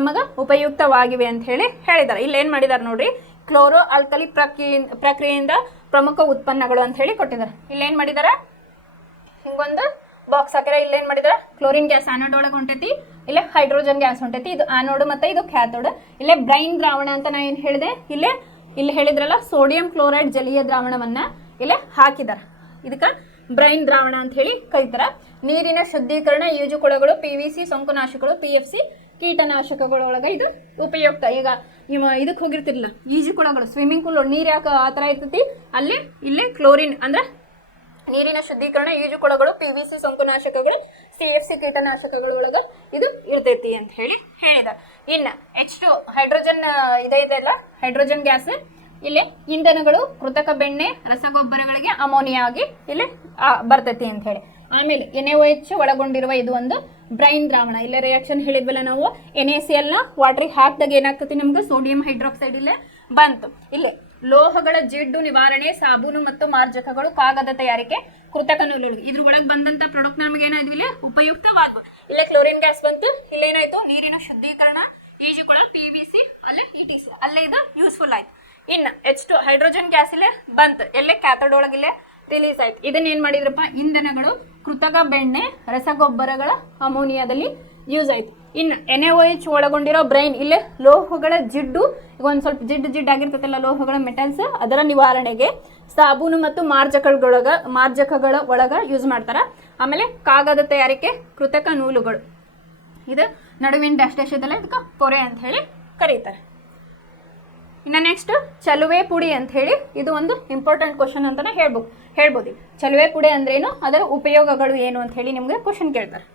ನಮಗ ಉಪಯುಕ್ತವಾಗಿವೆ ಅಂತ ಹೇಳಿ ಹೇಳಿದ್ದಾರೆ. ಇಲ್ಲಿ ಏನ್ ಮಾಡಿದಾರೆ ನೋಡ್ರಿ, ಕ್ಲೋರೋ ಆಲ್ಕಲಿ ಪ್ರಕ್ರಿಯೆಯಿಂದ ಪ್ರಮುಖ ಉತ್ಪನ್ನಗಳು ಅಂತ ಹೇಳಿ ಕೊಟ್ಟಿದ್ದಾರೆ. ಇಲ್ಲಿ ಏನ್ ಮಾಡಿದಾರೆ, ಹಿಂಗೊಂದು ಬಾಕ್ಸ್ ಹಾಕಿರ. ಇಲ್ಲಿ ಏನ್ ಮಾಡಿದಾರೆ, ಕ್ಲೋರಿನ್ ಗ್ಯಾಸ್ ಆನೋಡ್ ಒಳಗೆ ಹೊಂಟೈತಿ, ಇಲ್ಲೇ ಹೈಡ್ರೋಜನ್ ಗ್ಯಾಸ್ ಹೊಂಟೈತಿ. ಇದು ಆನೋಡ್ ಮತ್ತೆ ಇದು ಕ್ಯಾಥೋಡ್. ಇಲ್ಲೇ ಬ್ರೈನ್ ದ್ರಾವಣ ಅಂತ ನಾ ಏನ್ ಹೇಳಿದೆ, ಇಲ್ಲಿ ಹೇಳಿದ್ರಲ್ಲ ಸೋಡಿಯಂ ಕ್ಲೋರೈಡ್ ಜಲೀಯ ದ್ರಾವಣವನ್ನ ಇಲ್ಲೇ ಹಾಕಿದಾರೆ. ಇದಕ್ಕೆ ಬ್ರೈನ್ ದ್ರಾವಣ ಅಂತ ಹೇಳಿ ಕರೀತಾರ. ನೀರಿನ ಶುದ್ಧೀಕರಣ, ಈಜುಕೊಳಗಳು, PVC ಸೋಂಕುನಾಶಕಗಳು, PFC ಕೀಟನಾಶಕಗಳೊಳಗ ಇದು ಉಪಯುಕ್ತ. ಈಗ ಇದಕ್ಕೆ ಹೋಗಿರ್ತಿರ್ಲಿಲ್ಲ ಈಜುಕೊಳಗಳು, ಸ್ವಿಮ್ಮಿಂಗ್ ಪೂಲ್ ನೀರ್ ಯಾಕೆ ಆ ಥರ ಇರ್ತೈತಿ, ಅಲ್ಲಿ ಇಲ್ಲೇ ಕ್ಲೋರಿನ್ ಅಂದ್ರೆ ನೀರಿನ ಶುದ್ಧೀಕರಣ, ಈಜುಕೊಳಗಳು, PVC ಸೋಂಕುನಾಶಕಗಳು, CFC ಕೀಟನಾಶಕಗಳೊಳಗ ಇದು ಇರ್ತೈತಿ ಅಂತ ಹೇಳಿ ಹೇಳಿದ್ದಾರೆ. ಇನ್ನು H2 ಹೈಡ್ರೋಜನ್ ಇದೆಯಲ್ಲ, ಹೈಡ್ರೋಜನ್ ಗ್ಯಾಸ್ ಇಲ್ಲಿ ಇಂಧನಗಳು, ಕೃತಕ ಬೆಣ್ಣೆ, ರಸಗೊಬ್ಬರಗಳಿಗೆ ಅಮೋನಿಯಾ ಆಗಿ ಇಲ್ಲಿ ಬರ್ತೈತಿ ಅಂತ ಹೇಳಿ. ಆಮೇಲೆ NaOH ಒಳಗೊಂಡಿರುವ ಇದು ಒಂದು ಬ್ರೈನ್ ದ್ರಾವಣ. ಇಲ್ಲೇ ರಿಯಾಕ್ಷನ್ ಹೇಳಿದ್ವಲ್ಲ ನಾವು, NaCl ನ ವಾಟರ್ಗೆ ಹಾಕಿದಾಗ ಏನಾಗ್ತತಿ ನಮ್ಗೆ ಸೋಡಿಯಂ ಹೈಡ್ರಾಕ್ಸೈಡ್ ಇಲ್ಲೇ ಬಂತು. ಇಲ್ಲಿ ಲೋಹಗಳ ಜಿಡ್ಡು ನಿವಾರಣೆ, ಸಾಬೂನು ಮತ್ತು ಮಾರ್ಜಕಗಳು, ಕಾಗದ ತಯಾರಿಕೆ, ಕೃತಕ ನೂಲುಗಳು ಇದ್ರ ಒಳಗೆ ಬಂದಂತ ಪ್ರಾಡಕ್ಟ್ ನಮಗೆ ಏನಾದ್ವಿ ಇಲ್ಲಿ ಉಪಯುಕ್ತವಾದ್ವು. ಇಲ್ಲೇ ಕ್ಲೋರಿನ್ ಗ್ಯಾಸ್ ಬಂತು, ಇಲ್ಲೇನಾಯ್ತು ನೀರಿನ ಶುದ್ಧೀಕರಣ, ಈಜುಕೊಳ, PVC ಅಲ್ಲೇ ETC ಅಲ್ಲೇ ಇದು ಯೂಸ್ಫುಲ್ ಆಯ್ತು. ಇನ್ನು H2 ಹೈಡ್ರೋಜನ್ ಗ್ಯಾಸ್ ಇಲ್ಲೇ ಬಂತು, ಎಲ್ಲೇ ಕ್ಯಾಥೋಡ್ ಒಳಗಿಲ್ಲೇ ರಿಲೀಸ್ ಆಯ್ತು. ಇದನ್ನ ಏನ್ ಮಾಡಿದ್ರಪ್ಪ, ಇಂಧನಗಳು, ಕೃತಕ ಬೆಣ್ಣೆ, ರಸಗೊಬ್ಬರಗಳ ಅಮೋನಿಯಾದಲ್ಲಿ ಯೂಸ್ ಆಯ್ತು. ಇನ್ನು NaOH ಒಳಗೊಂಡಿರೋ ಬ್ರೈನ್ ಇಲ್ಲೇ ಲೋಹಗಳ ಜಿಡ್ಡು, ಈಗ ಒಂದು ಸ್ವಲ್ಪ ಜಿಡ್ಡು ಆಗಿರ್ತೈತಲ್ಲ ಲೋಹಗಳ ಮೆಟಲ್ಸ್, ಅದರ ನಿವಾರಣೆಗೆ, ಸಾಬೂನು ಮತ್ತು ಮಾರ್ಜಕಗಳ ಒಳಗ ಯೂಸ್ ಮಾಡ್ತಾರ. ಆಮೇಲೆ ಕಾಗದ ತಯಾರಿಕೆ, ಕೃತಕ ನೂಲುಗಳು, ಇದು ನಡುವಿನ ಡ್ಯಾಶ್ ಇದೆಲ್ಲ ಇದಕ್ಕೆ ಪೊರೆ ಅಂತ ಹೇಳಿ ಕರೀತಾರೆ. ಇನ್ನು ನೆಕ್ಸ್ಟ್ ಚಲುವೆ ಪುಡಿ ಅಂತ ಹೇಳಿ, ಇದು ಒಂದು ಇಂಪಾರ್ಟೆಂಟ್ ಕ್ವಶನ್ ಅಂತಾನೆ ಹೇಳ್ಬೋದು. ಚಲುವೆ ಪುಡಿ ಅಂದ್ರೇನು, ಅದರ ಉಪಯೋಗಗಳು ಏನು ಅಂತ ಹೇಳಿ ನಿಮ್ಗೆ ಕ್ವಶನ್ ಕೇಳ್ತಾರೆ.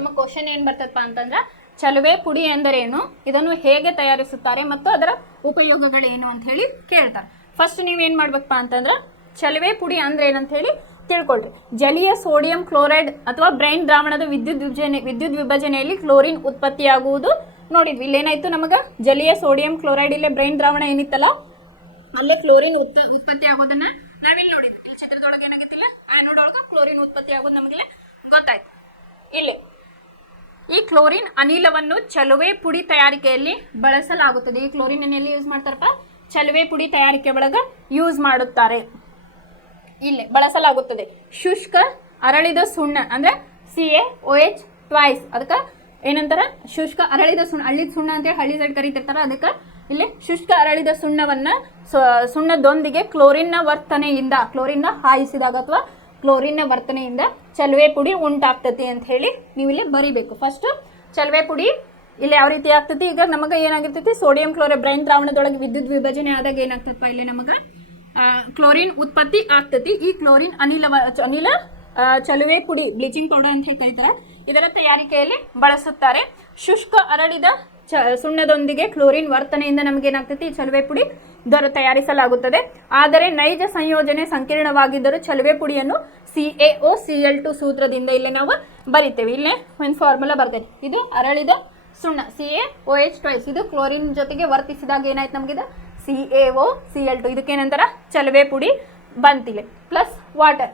ನಿಮ್ಮ ಕ್ವಶನ್ ಏನು ಬರ್ತದಪ್ಪ ಅಂತಂದ್ರೆ ಚಲುವೆ ಪುಡಿ ಎಂದರೇನು, ಇದನ್ನು ಹೇಗೆ ತಯಾರಿಸುತ್ತಾರೆ ಮತ್ತು ಅದರ ಉಪಯೋಗಗಳೇನು ಅಂತ ಹೇಳಿ ಕೇಳ್ತಾರೆ. ಫಸ್ಟ್ ನೀವೇನು ಮಾಡ್ಬೇಕಪ್ಪ ಅಂತಂದ್ರೆ ಚಲುವೆ ಪುಡಿ ಅಂದ್ರೆ ಏನಂತ ಹೇಳಿ ತಿಳ್ಕೊಳ್ರಿ. ಜಲೀಯ ಸೋಡಿಯಂ ಕ್ಲೋರೈಡ್ ಅಥವಾ ಬ್ರೈನ್ ದ್ರಾವಣದ ವಿದ್ಯುತ್ ವಿಭಜನೆಯಲ್ಲಿ ಕ್ಲೋರಿನ್ ಉತ್ಪತ್ತಿಯಾಗುವುದು ನೋಡಿದ್ವಿ. ಇಲ್ಲೇನಾಯ್ತು ನಮಗೆ ಜಲೀಯ ಸೋಡಿಯಂ ಕ್ಲೋರೈಡ್ ಇಲ್ಲೇ ಬ್ರೈನ್ ದ್ರಾವಣ ಏನಿತ್ತಲ್ಲ ಅಲ್ಲೇ ಕ್ಲೋರಿನ್ ಉತ್ಪತ್ತಿ ಆಗೋದನ್ನ ನಾವಿಲ್ಲಿ ನೋಡಿದ್ವಿ. ಇಲ್ಲಿ ಚಿತ್ರದೊಳಗೆ ಏನಾಗಿತ್ತಿಲ್ಲ ಆ್ಯನೋಡ್ ಒಳಗೆ ಕ್ಲೋರಿನ್ ಉತ್ಪತ್ತಿ ಆಗೋದು ನಮಗೆಲ್ಲ ಗೊತ್ತಾಯ್ತು. ಇಲ್ಲಿ ಈ ಕ್ಲೋರಿನ್ ಅನಿಲವನ್ನು ಚಲುವೆ ಪುಡಿ ತಯಾರಿಕೆಯಲ್ಲಿ ಬಳಸಲಾಗುತ್ತದೆ. ಈ ಕ್ಲೋರಿನ್ ಎಲ್ಲಿ ಯೂಸ್ ಮಾಡ್ತಾರಪ್ಪ? ಚಲುವೆ ಪುಡಿ ತಯಾರಿಕೆ ಒಳಗೆ ಯೂಸ್ ಮಾಡುತ್ತಾರೆ, ಇಲ್ಲಿ ಬಳಸಲಾಗುತ್ತದೆ. ಶುಷ್ಕ ಅರಳಿದ ಸುಣ್ಣ ಅಂದ್ರೆ CaOH ಟ್ವೈಸ್, ಅದಕ್ಕೆ ಏನಂತಾರ ಶುಷ್ಕ ಅರಳಿದ ಸುಣ್ಣ, ಹಳ್ಳಿದ ಸುಣ್ಣ ಅಂತೇಳಿ ಹಳ್ಳಿ ಸೈಡ್ ಕರಿತಿರ್ತಾರ. ಅದಕ್ಕೆ ಇಲ್ಲಿ ಶುಷ್ಕ ಅರಳಿದ ಸುಣ್ಣದೊಂದಿಗೆ ಕ್ಲೋರಿನ್ನ ಹಾಯಿಸಿದಾಗ ಅಥವಾ ಕ್ಲೋರಿನ್ನ ವರ್ತನೆಯಿಂದ ಚಲುವೆ ಪುಡಿ ಉಂಟಾಗ್ತತಿ ಅಂತ ಹೇಳಿ ನೀವು ಇಲ್ಲಿ ಬರಿಬೇಕು. ಫಸ್ಟ್ ಚಲುವೆ ಪುಡಿ ಇಲ್ಲಿ ಯಾವ ರೀತಿ ಆಗ್ತತಿ? ಈಗ ನಮಗೆ ಏನಾಗಿರ್ತೈತಿ, ಸೋಡಿಯಂ ಕ್ಲೋರೈಡ್ ಬ್ರೈನ್ ದ್ರಾವಣದೊಳಗೆ ವಿದ್ಯುತ್ ವಿಭಜನೆ ಆದಾಗ ಏನಾಗ್ತದಪ್ಪ, ಇಲ್ಲಿ ನಮಗೆ ಕ್ಲೋರಿನ್ ಉತ್ಪತ್ತಿ ಆಗ್ತತಿ. ಈ ಕ್ಲೋರಿನ್ ಅನಿಲ ಚಲುವೆ ಪುಡಿ ಬ್ಲೀಚಿಂಗ್ ಪೌಡರ್ ಅಂತ ಹೇಳಿ ಕರೀತಾರೆ, ಇದರ ತಯಾರಿಕೆಯಲ್ಲಿ ಬಳಸುತ್ತಾರೆ. ಶುಷ್ಕ ಅರಳಿದ ಸುಣ್ಣದೊಂದಿಗೆ ಕ್ಲೋರಿನ್ ವರ್ತನೆಯಿಂದ ನಮಗೇನಾಗ್ತೈತಿ, ಚಲುವೆ ಪುಡಿ ತಯಾರಿಸಲಾಗುತ್ತದೆ. ಆದರೆ ನೈಜ ಸಂಯೋಜನೆ ಸಂಕೀರ್ಣವಾಗಿದ್ದರೂ ಚಲುವೆ ಪುಡಿಯನ್ನು CaOCl2 ಸೂತ್ರದಿಂದ ಇಲ್ಲಿ ನಾವು ಬರಿತೇವೆ. ಇಲ್ಲೇ ಒಂದು ಫಾರ್ಮುಲಾ ಬರ್ತೈತೆ. ಇದು ಅರಳಿದ ಸುಣ್ಣ CaOH ಟ್ವೈಸ್, ಇದು ಕ್ಲೋರಿನ್ ಜೊತೆಗೆ ವರ್ತಿಸಿದಾಗ ಏನಾಯ್ತು ನಮಗಿದ CaOCl2, ಇದಕ್ಕೇನಂತಾರ ಚಲುವೆ ಪುಡಿ ಬಂತಿಲ್ಲ. ಪ್ಲಸ್ ವಾಟರ್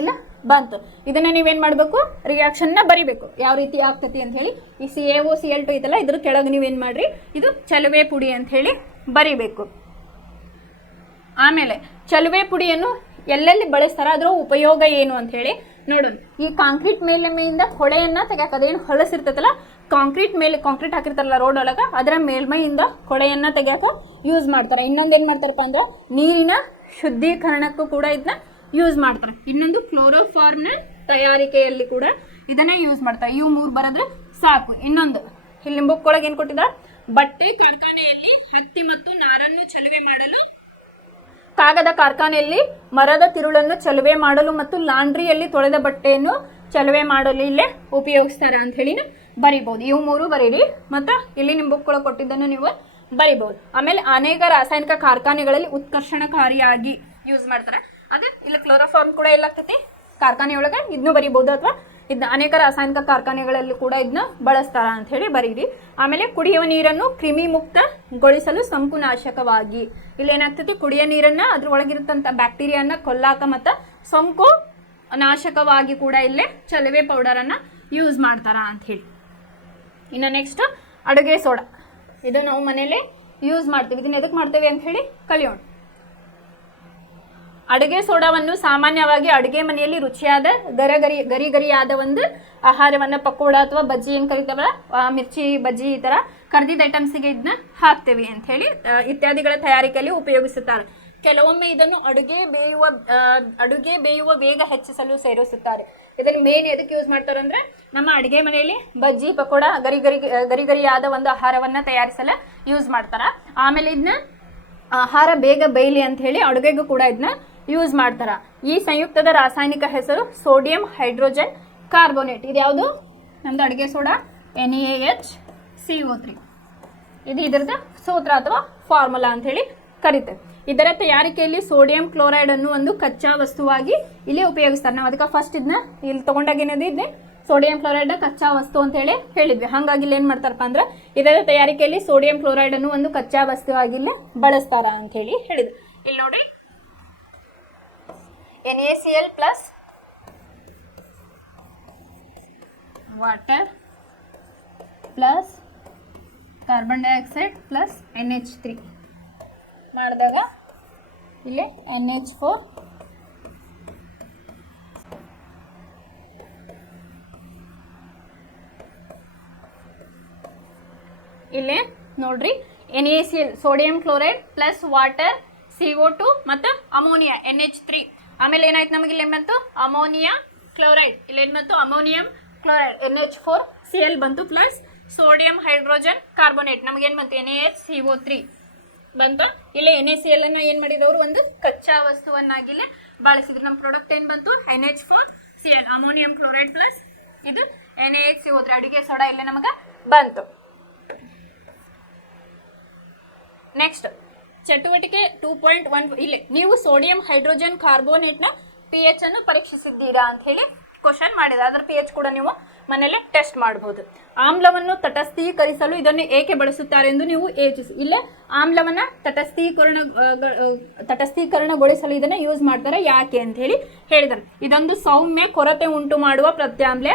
ಇಲ್ಲ ಬಂತು. ಇದನ್ನ ನೀವೇನು ಮಾಡಬೇಕು, ರಿಯಾಕ್ಷನ್ನ ಬರಿಬೇಕು ಯಾವ ರೀತಿ ಆಗ್ತತಿ ಅಂತ ಹೇಳಿ. ಈ CaOCl2 ಇದೆಲ್ಲ ಇದ್ರ ಕೆಳಗೆ ನೀವೇನು ಮಾಡ್ರಿ, ಇದು ಚಲುವೆ ಪುಡಿ ಅಂತ ಹೇಳಿ ಬರಿಬೇಕು. ಆಮೇಲೆ ಚಲುವೆ ಪುಡಿಯನ್ನು ಎಲ್ಲೆಲ್ಲಿ ಬಳಸ್ತಾರ, ಅದರ ಉಪಯೋಗ ಏನು ಅಂತ ಹೇಳಿ ನೋಡೋಣ. ಈ ಕಾಂಕ್ರೀಟ್ ಮೇಲ್ಮೈಯಿಂದ ಹೊಳೆಯನ್ನ ತೆಗ್ಯಾಕ, ಅದೇನು ಹೊಳಸಿರ್ತೈತಲ್ಲ ಕಾಂಕ್ರೀಟ್ ಹಾಕಿರ್ತಾರಲ್ಲ ರೋಡ್ ಒಳಗೆ, ಅದರ ಮೇಲ್ಮೈಯಿಂದ ಹೊಳೆಯನ್ನ ತೆಗ್ಯಾಕ ಯೂಸ್ ಮಾಡ್ತಾರೆ. ಇನ್ನೊಂದೇನು ಮಾಡ್ತಾರಪ್ಪ ಅಂದ್ರೆ ನೀರಿನ ಶುದ್ಧೀಕರಣಕ್ಕೂ ಕೂಡ ಇದನ್ನ ಯೂಸ್ ಮಾಡ್ತಾರೆ. ಇನ್ನೊಂದು ಕ್ಲೋರೋಫಾರ್ಮ್ನ ತಯಾರಿಕೆಯಲ್ಲಿ ಕೂಡ ಇದನ್ನ ಯೂಸ್ ಮಾಡ್ತಾರೆ. ಇವು 3 ಬರೆದ್ರೆ ಸಾಕು. ಇನ್ನೊಂದು ಇಲ್ಲಿ ಬುಕ್ ಒಳಗೆ ಏನು ಕೊಟ್ಟಿದ್ದಾರೆ, ಬಟ್ಟೆ ಕಾರ್ಖಾನೆಯಲ್ಲಿ ಹತ್ತಿ ಮತ್ತು ನಾರನ್ನು ಚಲುವೆ ಮಾಡಲು, ಕಾಗದ ಕಾರ್ಖಾನೆಯಲ್ಲಿ ಮರದ ತಿರುಳನ್ನು ಚಲುವೆ ಮಾಡಲು ಮತ್ತು ಲಾಂಡ್ರಿಯಲ್ಲಿ ತೊಳೆದ ಬಟ್ಟೆಯನ್ನು ಚಲುವೆ ಮಾಡಲು ಇಲ್ಲೇ ಉಪಯೋಗಿಸ್ತಾರೆ ಅಂತ ಹೇಳಿ ಬರಿಬಹುದು. ಇವು 3 ಬರೀರಿ, ಮತ್ತು ಇಲ್ಲಿ ನಿಮ್ಮ ಬುಕ್ ಒಳಗೆ ಕೊಟ್ಟಿದ್ದನ್ನು ನೀವು ಬರಿಬಹುದು. ಆಮೇಲೆ ಅನೇಕ ರಾಸಾಯನಿಕ ಕಾರ್ಖಾನೆಗಳಲ್ಲಿ ಉತ್ಕರ್ಷಣಕಾರಿಯಾಗಿ ಯೂಸ್ ಮಾಡ್ತಾರೆ. ಅದು ಇಲ್ಲಿ ಕ್ಲೋರೋಫಾರ್ಮ್ ಕೂಡ ಎಲ್ಲಾಗ್ತೈತಿ ಕಾರ್ಖಾನೆ ಒಳಗೆ, ಇದನ್ನು ಬರಿಬಹುದು. ಅಥವಾ ಇದನ್ನ ಅನೇಕ ರಾಸಾಯನಿಕ ಕಾರ್ಖಾನೆಗಳಲ್ಲಿ ಕೂಡ ಇದನ್ನ ಬಳಸ್ತಾರ ಅಂತ ಹೇಳಿ ಬರೀರಿ. ಆಮೇಲೆ ಕುಡಿಯುವ ನೀರನ್ನು ಕ್ರಿಮಿ ಮುಕ್ತಗೊಳಿಸಲು ಸೋಂಕುನಾಶಕವಾಗಿ, ಇಲ್ಲಿ ಏನಾಗ್ತೈತಿ, ಕುಡಿಯೋ ನೀರನ್ನ ಅದ್ರ ಒಳಗಿರುತ್ತಂತ ಬ್ಯಾಕ್ಟೀರಿಯಾನ ಕೊಲ್ಲಾಕ ಮತ್ತು ಸೋಂಕು ನಾಶಕವಾಗಿ ಕೂಡ ಇಲ್ಲೇ ಚಲುವೆ ಪೌಡರನ್ನು ಯೂಸ್ ಮಾಡ್ತಾರ ಅಂತ ಹೇಳಿ. ಇನ್ನು ನೆಕ್ಸ್ಟ್ ಅಡುಗೆ ಸೋಡಾ, ಇದು ನಾವು ಮನೇಲಿ ಯೂಸ್ ಮಾಡ್ತೀವಿ. ಇದನ್ನ ಎದಕ್ಕೆ ಮಾಡ್ತೇವೆ ಅಂತ ಹೇಳಿ ಕಲಿಯೋಣ. ಅಡುಗೆ ಸೋಡಾವನ್ನು ಸಾಮಾನ್ಯವಾಗಿ ಅಡುಗೆ ಮನೆಯಲ್ಲಿ ರುಚಿಯಾದ ಗರಿಯಾದ ಒಂದು ಆಹಾರವನ್ನು ಪಕೋಡ ಅಥವಾ ಬಜ್ಜಿ ಏನು ಕರಿತಾವಲ್ಲ, ಮಿರ್ಚಿ ಬಜ್ಜಿ ಈ ಥರ ಕರ್ದಿದ ಐಟಮ್ಸಿಗೆ ಇದನ್ನ ಹಾಕ್ತೇವೆ ಅಂತ ಹೇಳಿ ಇತ್ಯಾದಿಗಳ ತಯಾರಿಕೆಯಲ್ಲಿ ಉಪಯೋಗಿಸುತ್ತಾರೆ. ಕೆಲವೊಮ್ಮೆ ಇದನ್ನು ಅಡುಗೆ ಬೇಯುವ ವೇಗ ಹೆಚ್ಚಿಸಲು ಸೇರಿಸುತ್ತಾರೆ. ಇದನ್ನು ಮೇನ್ ಎದಕ್ಕೆ ಯೂಸ್ ಮಾಡ್ತಾರೆ ಅಂದರೆ ನಮ್ಮ ಅಡುಗೆ ಮನೆಯಲ್ಲಿ ಬಜ್ಜಿ ಪಕೋಡ ಗರಿಯಾದ ಒಂದು ಆಹಾರವನ್ನು ತಯಾರಿಸಲು ಯೂಸ್ ಮಾಡ್ತಾರೆ. ಆಮೇಲೆ ಇದನ್ನ ಆಹಾರ ಬೇಗ ಬೇಯಲಿ ಅಂತ ಹೇಳಿ ಅಡುಗೆಗೂ ಕೂಡ ಇದನ್ನ ಯೂಸ್ ಮಾಡ್ತಾರೆ. ಈ ಸಂಯುಕ್ತದ ರಾಸಾಯನಿಕ ಹೆಸರು ಸೋಡಿಯಂ ಹೈಡ್ರೋಜನ್ ಕಾರ್ಬೋನೇಟ್. ಇದು ಯಾವುದು? ನಮ್ದು ಅಡುಗೆ ಸೋಡಾ NaHCO3. ಇದು ಇದರದ ಸೂತ್ರ ಅಥವಾ ಫಾರ್ಮುಲಾ ಅಂತ ಹೇಳಿ ಕರಿತೇವೆ. ಇದರ ತಯಾರಿಕೆಯಲ್ಲಿ ಸೋಡಿಯಂ ಕ್ಲೋರೈಡ್ ಅನ್ನು ಒಂದು ಕಚ್ಚಾ ವಸ್ತುವಾಗಿ ಇಲ್ಲಿ ಉಪಯೋಗಿಸ್ತಾರೆ. ನಾವು ಅದಕ್ಕೆ ಫಸ್ಟ್ ಇದನ್ನ ಇಲ್ಲಿ ತೊಗೊಂಡಾಗ ಏನಿದೆ, ಸೋಡಿಯಂ ಕ್ಲೋರೈಡ್ ಕಚ್ಚಾ ವಸ್ತು ಅಂತ ಹೇಳಿ ಹೇಳಿದ್ವಿ. ಹಾಗಾಗಿ ಇಲ್ಲಿ ಏನು ಮಾಡ್ತಾರಪ್ಪ ಅಂದ್ರೆ ಇದರ ತಯಾರಿಕೆಯಲ್ಲಿ ಸೋಡಿಯಂ ಕ್ಲೋರೈಡ್ ಅನ್ನು ಒಂದು ಕಚ್ಚಾ ವಸ್ತುವಾಗಿ ಇಲ್ಲಿ ಬಳಸ್ತಾರ ಅಂತ ಹೇಳಿ ಹೇಳಿದ್ರು. ಇಲ್ಲಿ ನೋಡಿ NaCl plus water plus carbon dioxide plus NH3 ಮಾಡಿದಾಗ ಇಲ್ಲಿ NH4 ಇಲ್ಲಿ ನೋಡ್ರಿ NaCl sodium chloride plus water CO2 ಮತ್ತು ಅಮೋನಿಯಾ NH3. ಆಮೇಲೆ ಏನಾಯ್ತು ನಮಗೆ ಇಲ್ಲಿ ಬಂತು ಅಮೋನಿಯಾ ಕ್ಲೋರೈಡ್, ಇಲ್ಲಿ ಏನು ಬಂತು ಅಮೋನಿಯಂ ಕ್ಲೋರೈಡ್ NH4Cl ಬಂತು ಪ್ಲಸ್ ಸೋಡಿಯಂ ಹೈಡ್ರೋಜನ್ ಕಾರ್ಬೋನೇಟ್ ನಮಗೇನು ಬಂತು NaHCO3 ಬಂತು. ಇಲ್ಲಿ NaCl ಅನ್ನು ಏನು ಮಾಡಿದವರು ಒಂದು ಕಚ್ಚಾ ವಸ್ತುವನ್ನಾಗಿಲ್ಲ ಬಳಸಿದ್ರು. ನಮ್ಮ ಪ್ರಾಡಕ್ಟ್ ಏನು ಬಂತು NH4Cl ಅಮೋನಿಯಂ ಕ್ಲೋರೈಡ್ ಪ್ಲಸ್ ಇದು NaHCO3 ಅಡುಗೆ ಸೋಡಾ ಇಲ್ಲೇ ನಮಗೆ ಬಂತು. ನೆಕ್ಸ್ಟ್ ಚಟುವಟಿಕೆ 2.1 ಇಲ್ಲಿ ನೀವು ಸೋಡಿಯಂ ಹೈಡ್ರೋಜನ್ ಕಾರ್ಬೋನೇಟ್ನ pH ಅನ್ನು ಪರೀಕ್ಷಿಸಿದ್ದೀರಾ ಅಂತ ಹೇಳಿ ಕ್ವಶನ್ ಮಾಡಿದೆ. ಅದರ pH ಕೂಡ ನೀವು ಮನೆಯಲ್ಲೇ ಟೆಸ್ಟ್ ಮಾಡಬಹುದು. ಆಮ್ಲವನ್ನು ತಟಸ್ಥೀಕರಿಸಲು ಇದನ್ನು ಏಕೆ ಬಳಸುತ್ತಾರೆ ಎಂದು ನೀವು ಯೋಚಿಸಿ. ಇಲ್ಲ ಆಮ್ಲವನ್ನು ತಟಸ್ಥೀಕರಣಗೊಳಿಸಲು ಇದನ್ನು ಯೂಸ್ ಮಾಡ್ತಾರೆ ಯಾಕೆ ಅಂತ ಹೇಳಿ ಹೇಳಿದ್ದಾರೆ. ಇದೊಂದು ಸೌಮ್ಯ ಕೊರತೆ ಉಂಟು ಮಾಡುವ ಪ್ರತ್ಯಾಮ್ಲ